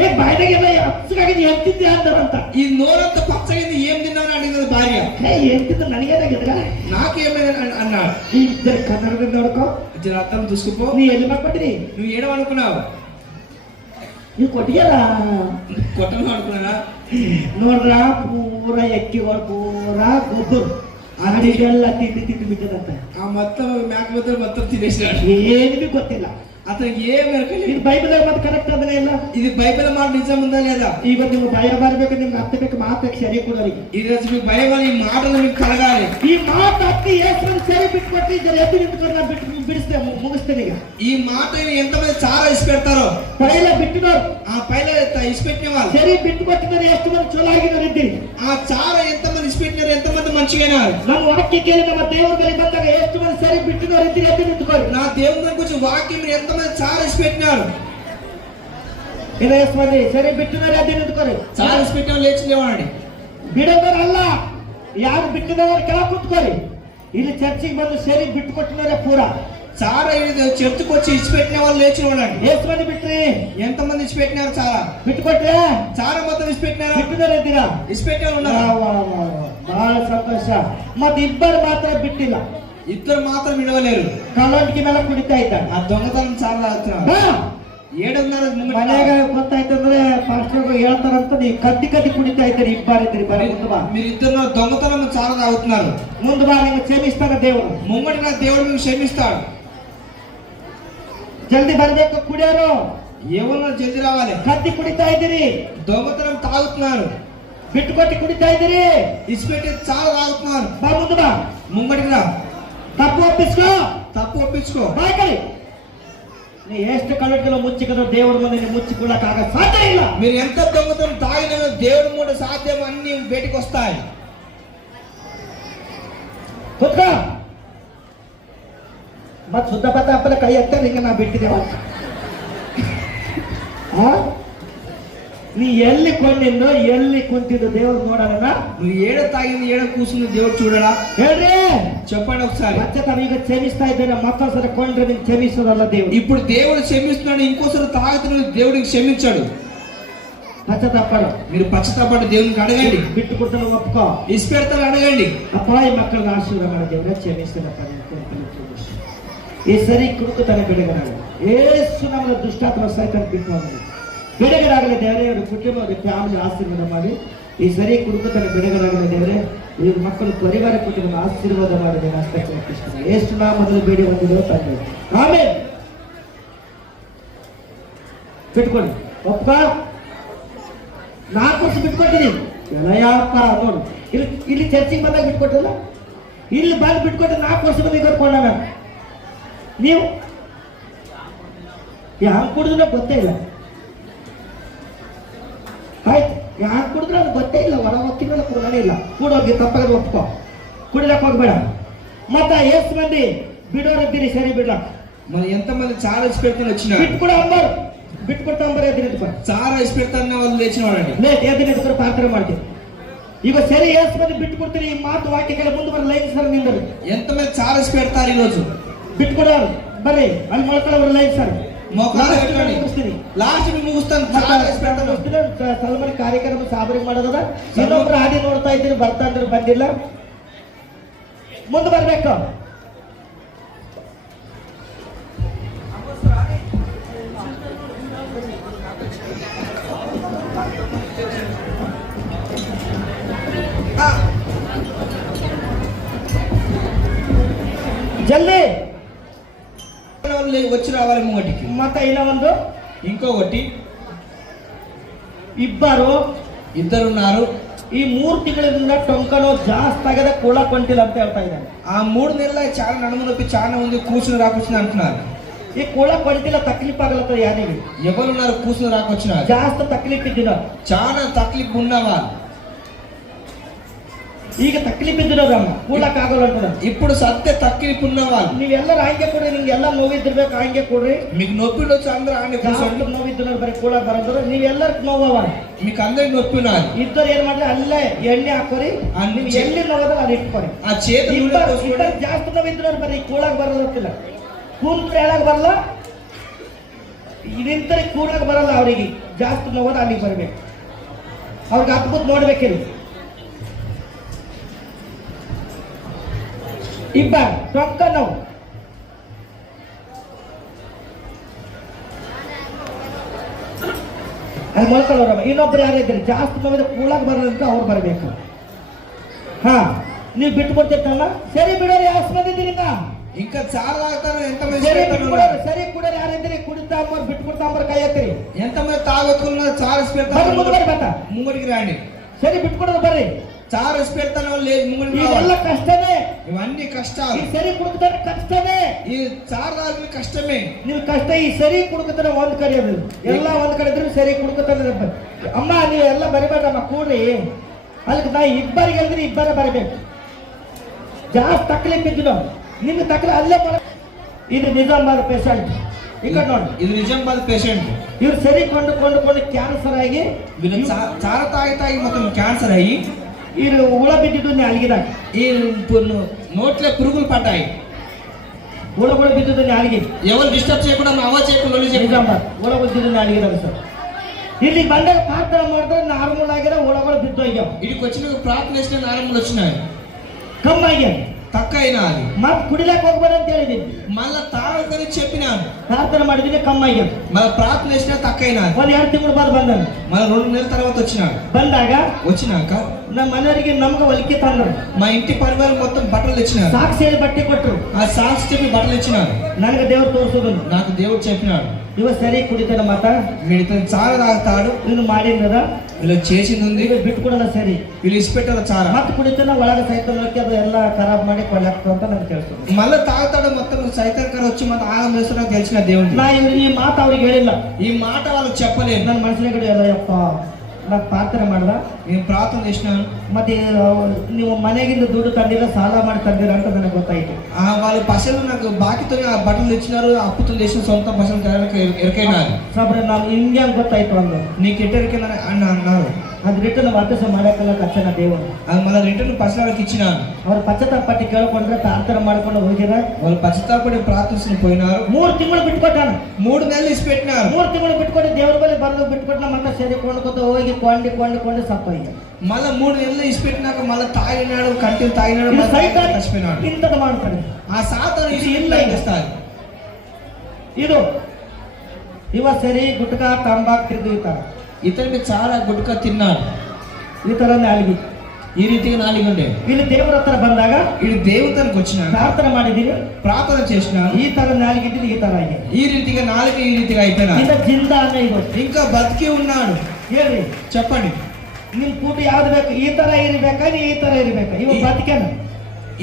ఏ బయటకెళ్ళ హచ్చగాగింది ఏం తింది అంటారంట. ఈ నోరంతా పచ్చగింది ఏం తిన్నావు అడిగినది భార్య. ఏం తింది నడిగేదా కదా నాకేమైనా అన్నాడు. ఈ ఇద్దరు కన్నడ నడుకో అర్థం చూసుకుపో. నీ ఎల్లి పక్కటి నువ్వు ఏడవనుకున్నావు, ನೀವು ಕೊಟ್ಟಿಗೆಲ್ಲ ಕೊಟ್ಟನು ಮಾಡ್ಕೊಳ್ಳೋಣ ನೋಡ್ರ ಪೂರ ಎಕ್ಕಿಗಳು ಪೂರ ಗೊಬ್ಬರು ಅಡಿಗೆಲ್ಲ ತಿಂಡಿ ತಿಂಡಿ ಬಿಟ್ಟದಂತ. ಆ ಮೊತ್ತ ಮ್ಯಾಕ್ ಮೊತ್ತ ಮೊತ್ತ ತಿನ್ನೇಸಿನಾడు. ಏನು ಬಿ ಗೊತ್ತಿಲ್ಲ అతనికి ఏం ఎరకలేదు. ಇದು ಬೈಬಲ್ ಮತ್ತೆ ಕರೆಕ್ಟ್ ಅದನ್ನ ಇಲ್ಲ. ఇది బైబిల్ మాట నిజం ఉందా లేదా? ಈಗ ನೀವು ಭಯ ಬರಬೇಕು, ನಿಮ್ಗೆ ಅರ್ಥ ಬೇಕು, ಮಾತಕ್ಕೆ ಸರಿ ಕೊಡೋರಿಗೆ ఈ రోజు మీకు భయం ఈ మాటలు మీకు కలగాలి. ಈ ಮಾತು ಹತ್ತಿ ಏಸನ್ನು ಸರಿ ಬಿಟ್ಕೊಟ್ಟು ಜರ ಎದ್ದು ನಿಂತ್ಕೊಂಡು ನಾನು ಬಿಡಿಸ್ತೇ ಮುಗಿಸ್ತೇನೆ. ಈಗ ఈ మాట ఎంతమంది చాలా ఇసి పెడతారో ಪೈಲ ಬಿಟ್ಟಿನೋರು ఆ పైన ఇసిపెట్టిన వాళ్ళు ಸರಿ ಬಿಟ್ಟುಕೊಟ್ಟಿದ್ದಾರೆ. ಎಷ್ಟು ಮಂದಿ ಚಲೋ ಆಗಿದ್ದಾರೆ ಇದ್ದೀರಿ. ఆ చాలా ఎంతమంది ఇసిపెట్టినారు, ఎంతమంది మంచిగా అయినారు. ನಮ್ಮ ವಾಕ್ಯ ಕೇಳಿ ನಮ್ಮ ದೇವರ ಬಳಿ ಬಂದಾಗ ಎಷ್ಟು ಮಂದಿ ಸರಿ ಬಿಟ್ಟಿನೋರು ಇದ್ದೀರಿ ಎದ್ದು ನಿಂತ್ಕೊಳ್ಳಿ. నా దేవుని గురించి వాక్యం మీరు ఎంతమంది చాలా ఇసిపెట్టినారు. ಇಲ್ಲ ಎಷ್ಟು ಮಂದಿ ಸರಿ ಬಿಟ್ಟಿನೋರು ಎದ್ದು ನಿಂತ್ಕೊಳ್ಳಿ. చాలా ఇసిపెట్టిన లేచి లేవండి. ಬಿಡೋದಲ್ಲ, ಯಾರು ಬಿಟ್ಟಿದವರು ಕೆಳ ಕುತ್ಕೊಳ್ಳಿ. ಇಲ್ಲಿ ಚರ್ಚಿಗೆ ಬಂದು ಸರಿ ಬಿಟ್ಟು ಕೊಟ್ಟಿದ್ದಾರೆ ಪೂರ. చాలా చర్చకు వచ్చి ఇచ్చిపెట్టిన వాళ్ళు లేచి ఉండండి. ಎಷ್ಟು ಮಂದಿ ಬಿಟ್ರಿ? ఎంతమంది ఇచ్చిపెట్టినారు? చాలా ಬಿಟ್ಟುಕೊಟ್ರೆ చాలా మొత్తం ఇచ్చిపెట్టినారు. ಬಿಟ್ಟಿದ್ದಾರೆ ಇದ್ದೀರಾ? ఇచ్చిపెట్టిన ఉన్నారు. ಬಹಳ ಸಂತೋಷ. ಮತ್ತೆ ಇಬ್ಬರು ಮಾತ್ರ ಬಿಟ್ಟಿಲ್ಲ. ఇద్దరు మాత్రం విడవలేరు. ಕಲ್ಲೊಂಟಿಗೆ ಮೇಲೆ ಕುಡಿತಾ ಇದ್ದಾರೆ. ఆ దొంగతనం చాలా అవుతున్నారు. 7:30 ಮನೆಯಾಗ ಗೊತ್ತಾಯ್ತಂದ್ರೆ ಪಾಸ್ಟರ್ ಹೇಳ್ತಾರಂತ ನೀವು ಕದ್ದಿ ಕದ್ದಿ ಕುಡಿತಾ ಇದ್ದೀರಿ. ಇಬ್ಬರಿದ್ದೀರಿ, ಬರೀ ಮುಂದೆ ಬಾ. మీరిద్దరు దొంగతనం చాలా అవుతున్నారు. ಮುಂದೆ ಬಾ, ನಿಮ್ಗೆ ಕ್ಷಮಿಸ್ತಾನೆ ದೇವರು. ముమ్మడిన దేవుడు మీకు క్షమిస్తాడు. ಜಲ್ದಿ ಬರ್ಬೇಕು. ಕುಡಿಯೋರು ఎవరో జల్ది రావాలి. ಕದ್ದಿ ಕುಡಿತಾ ಇದ್ದೀರಿ, దొంగతనం తాగుతున్నారు. ಬಿಟ್ಟುಕೊಟ್ಟಿ ಕುಡಿತಾ ಇದ್ದೀರಿ, ఇచ్చిపెట్టి చాలా తాగుతున్నారు. ಬಾ ಮುಂದೆ ಬಾ. ముంగడికి రా. ತಪ್ಪು ಒಪ್ಪಿಸ್ಕೋ, తప్పు ఒప్పించుకో. ಬಾಯ್ಕಳಿ. ನೀ ಎಷ್ಟು ಕಳ್ಳಟಿಗೆಲ್ಲ ಮುಚ್ಚಿಕದ ದೇವರ ಮುಂದೆ ಮುಚ್ಚಿಕೊಳ್ಳಕ್ಕಾಗ ಸಾಧ್ಯ ಇಲ್ಲ. మీరు ఎంత దొంగతనం తాగినా దేవుడి మూట సాధ్యం అన్ని బయటికి వస్తాయి. ಕೂತ್ಕೋ. ಮತ್ ಶುದ್ಧ ಪತ್ತ ಅಪ್ಪನ ಕೈ ಎತ್ತ ಹಿಂಗ ನಾ ಬಿಟ್ಟಿದ್ದೇವ. ನೀ ಎಲ್ಲಿ ಕೊಂಡಿದ್ದು ಎಲ್ಲಿ ಕುಂತಿದ್ದು ದೇವ್ರು ನೋಡೋಣ. నువ్వు ఏడ తాగింది ఏడ కూర్చుంది దేవుడు చూడడా? ಹೇಳ್ರಿ, చెప్పండి ఒకసారి. ಮತ್ತೆ ಈಗ ಕ್ಷಮಿಸ್ತಾ ಇದ್ದೇನೆ. ಮತ್ತೊಂದ್ಸರಿ ಕೊಂಡ್ರೆ ನಿಮ್ಗೆ ಕ್ಷಮಿಸೋದಲ್ಲ దేవుడు. ఇప్పుడు దేవుడు క్షమిస్తున్నాడు, ఇంకోసారి తాగుతున్నాడు, దేవుడికి క్షమించాడు. పశ్చాత్తాపడు. మీరు పశ్చాత్తాపడి దేవునికి అడగండి. ಬಿಟ್ಟು ಕೊಡ್ತಾನೆ ಒಪ್ಕೋ. ఇసిపెడతారు, అడగండి. ಅಪ್ಪ ಈ ಮಕ್ಕಳನ್ನ ಆಶೀರ್ವಾದ ಮಾಡಿ ದೇವರೇ ಕ್ಷಮಿಸ್ತೇನಪ್ಪ. ಈ ಸರಿ ಕುಡುಕುತ್ತಾನೆ ಬಿಡುಗರಾಗಲಿ. ಏಸು ನಮ್ಮನ್ನು ದುಷ್ಟಾತ್ಮ ಸೈತಾನ ಬಿಟ್ಟು ಬಿಡುಗರಾಗಲಿ ದೇವರೇ. ಅವರು ಕುಟುಂಬ ಫ್ಯಾಮಿಲಿ ಆಶೀರ್ವಾದ ಮಾಡಿ ಈ ಸರಿ ಕುಡುಕುತ್ತಾನೆ ಬಿಡುಗರಾಗಲಿ ದೇವರೇ. ಈ ಮಕ್ಕಳು ಪರಿವಾರ ಕುಟುಂಬ ಆಶೀರ್ವಾದ ಮಾಡಿ ಅಷ್ಟಕ್ಕೆ ಒಪ್ಪಿಸ್ತಾರೆ. ಏಸು ನಾ ಮೊದಲು ಬೇಡಿ ಬಂದಿರೋ ತಂದೆ. ಆಮೇಲೆ ಬಿಟ್ಕೊಳ್ಳಿ. ಒಪ್ಪ 4 ವರ್ಷ ಬಿಟ್ಕೊಟ್ಟಿದ್ದೀನಿ. ಎಲ್ಲಯಪ್ಪ ನೋಡು, ಇಲ್ಲಿ ಚರ್ಚಿಗೆ ಬಂದಾಗ ಬಿಟ್ಕೊಟ್ಟಿಲ್ಲ, ಇಲ್ಲಿ ಬಂದು ಬಿಟ್ಕೊಟ್ಟು 4 ವರ್ಷ ಬಂದು ಕರ್ಕೊಂಡ. ನೀವು ಯಾರು ಕುಡಿದ್ರೆ ಗೊತ್ತೇ ಇಲ್ಲ. ಆಯ್ತು, ಯಾರು ಕುಡಿದ್ರೆ ಅದು ಗೊತ್ತೇ ಇಲ್ಲ. ಹೊರ ಹೋಗ್ತಿದ್ರೆ ಕುಡನೇ ಇಲ್ಲ. ಕೂಡೋಗಿ ತಪ್ಪಾಗ ಒಪ್ಕೋ, ಕುಡಿಲಕ್ಕೆ ಹೋಗ್ಬೇಡ. ಮತ್ತ ಎಷ್ಟು ಮಂದಿ ಬಿಡೋರಿದ್ದೀರಿ ಸರಿ ಬಿಡ್ಲಕ್ಕ? మరి ఎంతమంది చాలా ఇచ్చిపెట్టుకుని వచ్చినారు. ಬಿಟ್ಟು ಕೂಡ ಅಂಬರು ಬಿಟ್ಕೊಡ್ತಾಂಬರ ಎದ್ದು ನಿಂತ್ಕೊಂಡು చారా ఇష్టపెడతాన్న వాళ్ళు లేచిన వాడండి. ಲೇಟ್ ಎದ್ದು ನಿಂತ್ಕೊಂಡು ಪ್ರಾರ್ಥನೆ ಮಾಡ್ತೀವಿ. ಈಗ ಸರಿ ಎಷ್ಟು ಮಂದಿ ಬಿಟ್ಕೊಡ್ತೀರಿ ಈ ಮಾತು ವಾಕ್ಯಗಳ ಮುಂದೆ ಬರ ಲೈನ್ ಸರ್ ನಿಂದರು ఎంతమంది చారా ఇష్టపెడతారు ఈ రోజు? ಬಿಟ್ಕೊಡೋರು ಬರ್ರಿ ಅಲ್ಲಿ ಮೊಳಕೊಳ್ಳೋರು ಲೈನ್ ಸರ್ మోకాలు పెట్టండి. లాస్ట్ ని ముగిస్తాను. చారా ఇష్టపెడతాను. ಸಲ್ಮಾನ್ ಕಾರ್ಯಕ್ರಮ ಸಾಬರಿ ಮಾಡೋದ ಇನ್ನೊಬ್ರು ಹಾದಿ ನೋಡ್ತಾ ಇದ್ದೀರಿ ಬರ್ತಾ ಇದ್ರು ಬಂದಿಲ್ಲ ಮುಂದೆ ಬರ್ಬೇಕು. జల్దీ వచ్చి రావాలి ముంగటికి. ಮತ್ತೆ ಇಲ್ಲ ಒಂದು ఇంకొకటి ಇಬ್ಬರುన్నారు. ಈ 3 ತಿಂಗಳಿಂದ ಟೊಂಕನೋ ಜಾಸ್ತಿ ಆಗದ ಕೂಳ ಕೊಂಟಿಲ್ಲ ಅಂತ ಹೇಳ್ತಾ ಇದ್ದಾನೆ. ఆ 3 నెలల చాలా నడుము నొప్పి చాలా ఉంది, కూర్చుని రాకొచ్చింది అంటున్నారు. ಈ ಕೂಳ ಕೊಂಟಿಲ್ಲ ತಕ್ಲೀಫ್ ಆಗಲತ್ತ ಯಾರಿಗೆ? ఎవరున్నారు కూర్చుని రాకొచ్చినారు? ಜಾಸ್ತಿ ತಕ್ಲೀಫ್ ಇದ್ದಿನ చాలా తక్లీఫ్ ఉన్నవా? ಈಗ ತಕ್ಲೀಫ್ ಇದ್ದಿರೋರಮ್ಮ ಕೂಳಕ್ ಆಗಲ್ಲ ಅಂటారు. ఇప్పుడు సత్య తక్లీఫ్ ఉన్నవా? ನೀವೆಲ್ಲರೂ ಹಂಗೆ ಕೊಡ್ರಿ, ನಿಮ್ಗೆ ಎಲ್ಲ ನೋವಿದ್ದಿರ್ಬೇಕು ಹಂಗೆ ಕೊಡ್ರಿ. మీకు నొప్పిలో వచ్చి అందరూ ఆయన ಜಾಸ್ತಿ ನೋವಿದ್ದಿರೋ ಬರೀ ಕೂಳಕ್ ಬರೋದ್ರು ನೀವೆಲ್ಲರಿಗೂ ನೋವವ. మీకు అందరికి నొప్పి ఉన్నది. ಇದ್ದವ್ರು ಏನ್ ಮಾಡ್ರಿ ಅಲ್ಲೇ ಎಣ್ಣೆ ಹಾಕೋರಿ, ನೀವು ಎಲ್ಲಿ ನೋವದ ಅಲ್ಲಿ ಇಟ್ಕೊರಿ. ಆ చేతి ಜಾಸ್ತಿ ನೋವಿದ್ದಿರೋರು ಬರೀ ಕೂಳಕ್ ಬರೋದಿಲ್ಲ, ಕೂತ್ರೆ ಹೇಳಕ್ ಬರಲ್ಲ, ನಿಂತರೆ ಕೂಡಕ್ ಬರಲ್ಲ. ಅವರಿಗೆ ಜಾಸ್ತಿ ನೋವದ ಅಲ್ಲಿಗೆ ಬರ್ಬೇಕು. ಅವ್ರಿಗೆ ಅದ್ಭುತ ನೋಡ್ಬೇಕಿಲ್ಲ. ಇಬ್ಬ ಟೊಂಕ ನೋವು ಅಲ್ಲಿ ಮೊಳ್ಕೊಳ್ಳೋರಮ್ಮ. ಇನ್ನೊಬ್ರು ಯಾರಿದ್ದಾರೆ ಜಾಸ್ತಿ ನೋವಿದ ಕೂಳಕ್ ಬರೋದಂತ ಅವ್ರು ಬರ್ಬೇಕು. ಹಾ ನೀವು ಬಿಟ್ಕೊಡ್ತಿರ್ತಲ್ಲ, ಸರಿ ಬಿಡೋರು ಯಾವ ಬಂದಿದ್ದೀರಿ ఇంకా చాలా ఎంతమంది ಸರಿ ಕುಡಿಯೋರು ಯಾರಿದ್ದೀರಿ? ಕುಡಿತಾ ಅಂಬರ್ ಬಿಟ್ಕೊಡ್ತಾ ಅಂಬರ್ ಕೈ ಎತ್ತಿರಿ. ఎంతమంది తాగొత్తున్న చారా పెడతారు ముంగడికి రండి. సరే బిట్టుకోవడం ಬರ್ರಿ. చారా పెడతాను లేదు ముంగడికి. ఇవల్ల కష్టమే, ఇవన్నీ కష్టాలు. ఈ సరి కుడుకుతాನೆ ಕಷ್ಟನೇ, ఈ చారా కష్టమే. ನೀವು ಕಷ್ಟ ಈ ಸರಿ ಕುಡುಕುತ್ತಾನೆ ಒಂದ್ ಕಡೆ ಅದು ಎಲ್ಲ ಒಂದ್ ಕಡೆ ಇದ್ರೆ ಸರಿ ಕುಡುಕುತ್ತಾನೆ. ಅಮ್ಮ ನೀವು ಎಲ್ಲ ಬರಿಬೇಕಮ್ಮ ಕೂಡ್ರಿ. ಅಲ್ಲಿ ನಾ ಇಬ್ಬರಿಗೆ ಹೇಳಿದ್ರೆ ಇಬ್ಬರೇ ಬರಬೇಕು. ಜಾಸ್ತಿ ತಕ್ಲೀಫ್ ಇದ್ದು ನಾವು ನಿಮ್ಗೆ ತಕ್ಲೀಫ್ ಅಲ್ಲೇ ಇದು ನಿಜಾಮಾಬಾದ್ ಪೇಷಂಟ್. ಈ ಕಡೆ ನೋಡಿ, ಇದು ನಿಜಾಮಾಬಾದ್ ಪೇಷಂಟ್. ಇವ್ರು ಸರಿ ಕೊಂಡು ಕ್ಯಾನ್ಸರ್ ಆಗಿ చారా తాగి మొత్తం క్యాన్సర్ అయ్యి వీళ్ళు ఉಳ బిద్దుతుంది నాలుగిದಾಗ. ఈ నోట్లో పురుగులు పడ్డాయి. ఉಳ కూడా బిద్దుతుంది నాలుగి. ఎవరు డిస్టర్బ్ చేయకుండా అవాజ్ చేయకుండా నిజామాబాద్ ఉಳ ಬಿದ್ದಿದ್ದು ನಾಲಿಗೆದಾಗ ಸರ್. ಇಲ್ಲಿ ಬಂದಾಗ ಪ್ರಾರ್ಥನೆ ಮಾಡಿದ್ರೆ ನಾರ್ಮಲ್ ಆಗಿರೋ ಉಳಗಳು ಬಿದ್ದು ಹೋಗ್ಯಾವ. ఇడికి వచ్చిన ప్రార్థన చేసిన నార్మల్ వచ్చినాయి, ಕಮ್ಮಿ ಆಗ್ಯಾವ, తక్కువ అయినా. అది ಮತ್ತೆ ಕುಡಿಲಕ್ಕೆ ಹೋಗ್ಬೇಡ ಅಂತ ಹೇಳಿದೀನಿ. మళ్ళా తాగని చెప్పినాను, ಪ್ರಾರ್ಥನೆ ಮಾಡಿದೀನಿ ಕಮ್ಮಿ ಆಗ್ಯಾವ. మళ్ళీ ప్రార్థన చేసినా తక్కువ అయినా. ಒಂದು 2 ತಿಂಗಳು ಬಾದ್ ಬಂದಾನು. మళ్ళీ 2 నెలల తర్వాత వచ్చినాడు. వచ్చినాక ನಮ್ಮ ಮನೆಯವರಿಗೆ ನಮ್ಗೆ ಹೊಲಿಕೆ ತಂದರು. మా ఇంటి పరివారం మొత్తం బట్టలు తెచ్చినారు. సాక్షి ಹೇಳಿ ಬಟ್ಟೆ ಕೊಟ್ಟರು. ఆ సాక్షి చెప్పి బట్టలు ఇచ్చినారు. ನನಗೆ ದೇವರು ತೋರಿಸೋದು, నాకు దేవుడు చెప్పినాడు, ಇವ ಸರಿ ಕುಡಿತಾನ ಮಾತ వీడితో చాలా తాగుతాడు, వీళ్ళు ಮಾಡಿದ వీళ్ళు చేసింది ఉంది, ಬಿಟ್ಕೊಡಲ್ಲ ಸರಿ, వీళ్ళు ఇసిపెట్టారు చాలా. ಮತ್ತೆ ಕುಡಿತಾನ ಒಳಗೆ ಸೈತನ್ಲಕ್ಕೆ ಅದು ಎಲ್ಲ ಖರಾಬ್ ಮಾಡಿ ಕೊಳ್ಳಾಕ್ತು ಅಂತ ನನಗೆ తెలుస్తుంది. మళ్ళీ తాగుతాడు, మొత్తం సైతాన్కర వచ్చి మొత్తం ఆగం చేస్తున్నా తెలిసిన దేవుడు. ನಾ ಈ ಮಾತು ಅವ್ರಿಗೆ ಹೇಳಿಲ್ಲ, ఈ మాట వాళ్ళకి చెప్పలేదు. ನನ್ನ ಮನಸ್ಸಿನ ಕಡೆ ಎಲ್ಲ ಯಪ್ಪ నాకు ಪ್ರಾರ್ಥನೆ ಮಾಡ್ದ, నేను ప్రార్థన చేసినాను. ಮತ್ತೆ ನೀವು ಮನೆಗಿಂದ ದುಡ್ಡು ತಂದಿಲ್ಲ, ಸಾಲ ಮಾಡಿ ತಂದಿರ ಅಂತ ನನಗೆ ಗೊತ್ತಾಯ್ತು. వాళ్ళు పసలు నాకు బాకీతో ఆ బట్టలు ఇచ్చినారు, అప్పుతో చేసిన సొంత పసలు ఎరకైనారు. సాబ్రే నాకు ಹಿಂಗೆ ಗೊತ್ತಾಯ್ತು ಅಂದ್ರು. నీకు ఎట్టరికైనా అని అన్నారు. ಅದು ರಿಟರ್ನ್ ವಾಪಸ್ ಮಾಡಕ್ಕಲ್ಲ ಕಚ್ಚನ ದೇವರು. అది మళ్ళీ రిటర్న్ పసలకి ఇచ్చినాను. ಅವ್ರು ಪಶ್ಚಾತ್ತಾಪ ಪಟ್ಟಿ ಕೇಳ್ಕೊಂಡ್ರೆ ಪ್ರಾರ್ಥನೆ ಮಾಡ್ಕೊಂಡು ಹೋಗಿರ. వాళ్ళు పశ్చాత్తాపడి ప్రార్థించుకుని పోయినారు. 3 ತಿಂಗಳು ಬಿಟ್ಕೊಟ್ಟಾನು. 3 నెలలు ఇసిపెట్టినారు. 3 ತಿಂಗಳು ಬಿಟ್ಕೊಟ್ಟು ದೇವ್ರ ಬಳಿ ಬರೆದು ಬಿಟ್ಕೊಟ್ಟ. ಮತ್ತೆ ಸರಿ ಕೊಂಡ್ಕೊತ ಹೋಗಿ ಕೊಂಡು ಸತ್ತೋಗಿ. మళ్ళీ 3 నెలలు ఇసిపెట్టినాక మళ్ళీ తాగినాడు, కంటిన్యూ తాగినాడు, చచ్చిపోయినాడు. ఇంతది ಮಾಡ್ತಾನೆ ఆ సాతాను ಇಲ್ಲ చేస్తాడు. ಇದು ಇವ ಸರಿ ಗುಟ್ಕಾ ತಂಬಾಕು ತಿಂದು ఇతనికి చాలా గుట్కా తిన్నాడు. ಈ ತರ ನಾಲಿಗೆ ఈ రీతిగా నాలుగు ఉండే. ಇಲ್ಲಿ ದೇವರ ಹತ್ರ ಬಂದಾಗ ఇది దేవుతానికి వచ్చిన ಪ್ರಾರ್ಥನೆ ಮಾಡಿದೀನಿ, ప్రార్థన చేసిన ఈ ತರ నాలిగిದ್ದೀನಿ, ఈ ತರ ಆಗಿ ఈ రీతిగా నాలుగు ఈ రీతిగా అయిపోయినా. ఇంత జిందా అనే ಇದು ఇంకా బతికి ఉన్నాడు. ಹೇಳಿ చెప్పండి, ನಿಮ್ ಕೂಟ ಯಾವ್ದು ಬೇಕು? ಈ ತರ ಇರ್ಬೇಕಾ, ಈ ತರ ಇರ್ಬೇಕಾ? ಇವ ಬದುಕೇನ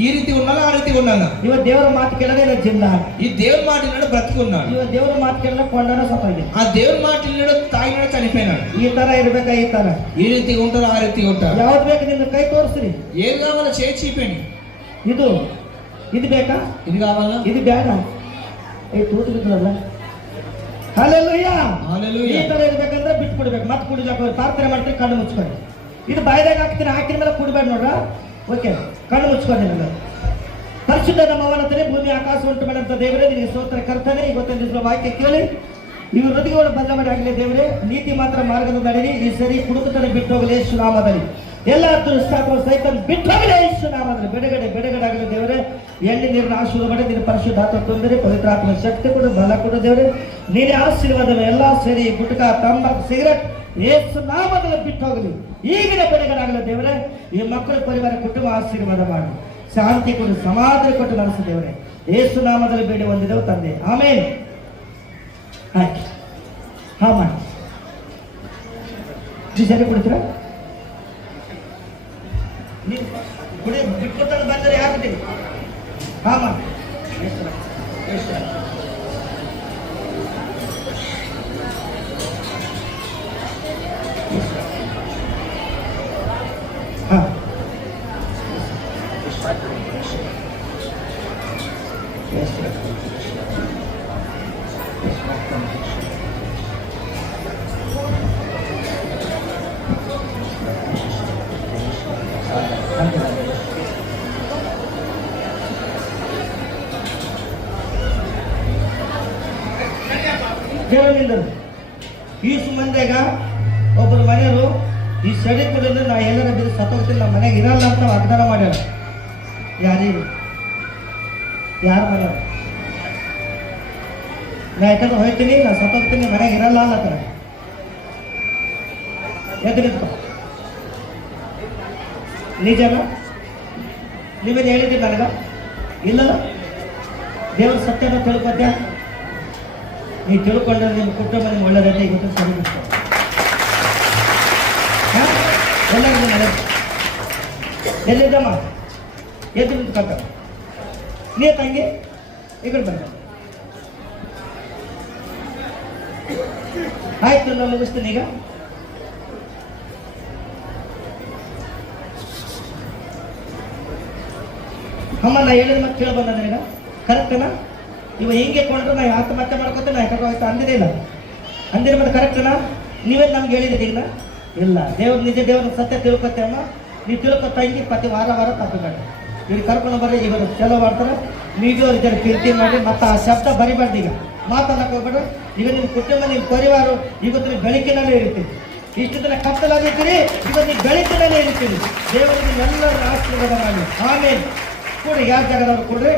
ఈ రీతి ఉన్నానా, ఆ రీతి ఉన్నానా? ಇವ ದೇವರ ಮಾತು ಕೇಳದೆ ಇವ ಜಿಂದಾ. ఈ దేవుని మాట విన్నాడు, బ్రతికున్నాడు. ಇವ ದೇವರ ಮಾತು ಕೇಳದ ಕೊಂಡನ ಸತ್ತೋಗಿ. ఆ దేవుని మాట విన్నాడు, తాగినాడు, చనిపోయినాడు. ಈ ತರ ಇರ್ಬೇಕಾ, ಈ ತರ ఈ రీతిగా ఉంటారు, ఆ రీతిగా ఉంటారు. ಯಾವ್ದು ಬೇಕು ನಿನ್ನ ಕೈ ತೋರಿಸ್ರಿ. ఏది కావాలో చేసి చూపండి. ಇದು ಬೇಕಾ, ఇది కావాలా, ఇది ಬೇಡ. ತೂತು ಬಿದ್ದಲ್ಲ ಹಲ್ಲೆಲೂಯಾ. ಹಲ್ಲೆಲೂಯಾ. ಈ ತರ ಇರ್ಬೇಕಂದ್ರೆ ಬಿಟ್ಟು ಕೊಡ್ಬೇಕು. ಮತ್ತೆ ಕುಡಿಬೇಕು. ಪ್ರಾರ್ಥನೆ ಮಾಡ್ತೀರಿ, ಕಣ್ಣು ಮುಚ್ಕೊಂಡು. ಇದು ಬಾಯ್ದಾಗ ಹಾಕ್ತೀನಿ, ಹಾಕಿದ ಮೇಲೆ ಕುಡಿಬೇಡ ನೋಡ್ರ. ಓಕೆ, ಕಣ್ಣು ಮುಚ್ಕೊಂಡು. ನಿಮಗೆ ಪರಿಶುದ್ಧ ನಮ್ಮ ಅವನತನೇ ಭೂಮಿ ಆಕಾಶ ಉಂಟು ಮಾಡಂತ ದೇವರೇ, ನಿನಗೆ ಸ್ತೋತ್ರ ಕರ್ತನೆ. ಇವತ್ತಿನ ದಿವಸ ವಾಕ್ಯ ಕೇಳಿ ಇವ್ರ ಹೃದಯಗಳು ಬದಲಾವಣೆ ಆಗಲಿ ದೇವರೇ. ನೀತಿ ಮಾತ್ರ ಮಾರ್ಗದ ನಡೀರಿ. ಈ ಸರಿ ಕುಡುಕತನ ಬಿಟ್ಟು ಹೋಗಲಿ ಯೇಸು ನಾಮದಲ್ಲಿ. ಎಲ್ಲ ದುಷ್ಟಾತ್ಮ ಸೈತಾನ ಬಿಟ್ಟು ಹೋಗಲಿ ಯೇಸು ನಾಮದಲ್ಲಿ. ಬಿಡುಗಡೆ ಆಗಲಿ ದೇವರೇ. ಎಣ್ಣೆ ನೀರಿನ ಆಶೀರ್ವಾದ ಮಾಡಿ ನಿನ್ನ ಪರಿಶುದ್ಧಾತ್ಮ ತೊಂದರೆ, ಪವಿತ್ರಾತ್ಮ ಶಕ್ತಿ ಕೊಡು, ಬಲ ಕೊಡು ದೇವರೇ. ನೀನೇ ಆಶೀರ್ವಾದ ಎಲ್ಲ ಸೇರಿ ಗುಟ್ಕ, ತಂಬಾಕು, ಸಿಗರೆಟ್ ಯೇಸು ನಾಮದಲ್ಲಿ ಬಿಟ್ಟು ಹೋಗಲಿ. ಈಗಿನ ಬಿಡುಗಡೆ ಆಗಲಿ ದೇವರೇ. ಈ ಮಕ್ಕಳ ಪರಿವಾರ ಕುಟುಂಬ ಆಶೀರ್ವಾದ ಮಾಡಿ, ಶಾಂತಿ ಕೊಡು, ಸಮಾಧಾನ ಕೊಟ್ಟು ನಡೆಸು ದೇವರೇ. ಯೇಸು ನಾಮದಲ್ಲಿ ಬೇಡಿ ಹೊಂದಿದೆವು ತಂದೆ, ಆಮೇಲೆ. ಆಯ್ತು, ಹಾ ಮಾಡಿ ಸರಿ ಕುಡಿತೀರಾ? ನೀವು ಕುಡಿ ಬಿಟ್ಕೊತ ಬಂದರೆ ಯಾರು ಬಿಟ್ಟಿರಿ? ಹಾ ಮಾಡಿ. ಹಾ ದೇವರಿಂದ ಈ ಸುಮಂದಾಗ ಒಬ್ಬರು ಮನೆಯವರು ಈ ಸಡಿ ಕುಡಿದ್ರೆ ನಾ ಎಲ್ಲರ ಬಿದ್ದು ಸತ್ತೋಗ್ತೀನಿ, ನಮ್ಮ ಮನೆಗೆ ಇರಲ್ಲ ಅಂತ ವಾಗ್ದಾನ ಮಾಡ್ಯಾರ. ಯಾರು ಮನೆಯವರು? ನಾ ಯಾಕಂದ್ರೆ ಹೋಗ್ತೀನಿ, ನಾ ಸತ್ತೋಗ್ತೀನಿ, ಮನೆಗೆ ಇರಲ್ಲ ಅನ್ನತ್ತಾರ. ಎದ್ದು ನಿಂತ್ಕೊ. ನಿಜನ? ನೀವೇನು ಹೇಳಿದ್ದೀರಿ ನನಗ? ಇಲ್ಲಲ್ಲ. ದೇವ್ರ ಸತ್ಯನ ತಿಳ್ಕೊತ್ಯಾ? ನೀವು ತಿಳ್ಕೊಂಡ್ರೆ ನಿಮ್ಮ ಕುಟುಂಬ ನಿಮ್ಗೆ ಒಳ್ಳೆದೈತೆ. ಇವತ್ತು ಸರಿ ಬಿಡ್ತಾರೆ ಎಲ್ಲರಿಗೂ ಮನೆ ಎಲ್ಲಿದ್ದಮ್ಮ? ಎದ್ದು ನಿಂತ್ಕೊಂಡ. ನೀ ತಂಗಿ ಈ ಕಡೆ ಬಂದ. ಆಯ್ತು, ನಾನು ಮುಗಿಸ್ತೀನಿ ಈಗ. ಅಮ್ಮ, ನಾ ಹೇಳಿದ ಮತ್ತೆ ಕೇಳಿ ಬಂದ ಈಗ ಕರೆಕ್ಟನಾ? ಇವ ಹಿಂಗೆ ಕೊಂಡ್ರೆ ನಾ ಆತ್ಮಹತ್ಯೆ ಮಾಡ್ಕೊತ ನಾ ಯಾಕೆ ಹೋಯ್ತು ಅಂದಿದೆ ಇಲ್ಲ ಅಂದಿರ ಮತ್ತೆ ಕರೆಕ್ಟನಾ? ನೀವೇನು ನಮ್ಗೆ ಹೇಳಿದ್ದೀರಿ ಈಗ? ಇಲ್ಲ. ದೇವ್ರ ನಿಜ ದೇವ್ರ ಸತ್ಯ ತಿಳ್ಕೊತ್ತೆ ಅಮ್ಮ. ನೀವು ತಿಳ್ಕೊ ತಂಗಿ. ಪ್ರತಿ ವಾರ ತಪ್ಪಬೇಡ. ಇವ್ರು ಕರ್ಕೊಂಡು ಬರ್ರಿ. ಈಗ ಚಲೋ ಮಾಡ್ತಾರೆ. ನೀವು ಅವ್ರ ಜನ ಕೀರ್ತಿ ಮಾಡಿ ಮತ್ತೆ ಆ ಶಬ್ದ ಬರಿಬಾರ್ದು. ಈಗ ಮಾತಾಡಕ್ಕೆ ಹೋಗ್ಬೇಡ್ರಿ. ಈಗ ನಿಮ್ಮ ಕುಟುಂಬ, ನಿಮ್ಮ ಪರಿವಾರ ಇವತ್ತು ನೀವು ಬೆಳಕಿನಲ್ಲೇ ಇರ್ತೀರಿ. ಇಷ್ಟು ದಿನ ಕತ್ತಲಾಗಿರ್ತೀರಿ, ಇವತ್ತು ನೀವು ಬೆಳಕಿನಲ್ಲೇ ಇರ್ತೀರಿ. ದೇವರು ನಿಮ್ಮೆಲ್ಲರ ಆಶೀರ್ವಾದ ಮಾಡಿ. ಆಮೇಲೆ ಕೊಡ್ರಿ, ಯಾವ ಜಾಗದವ್ರು ಕೊಡ್ರಿ.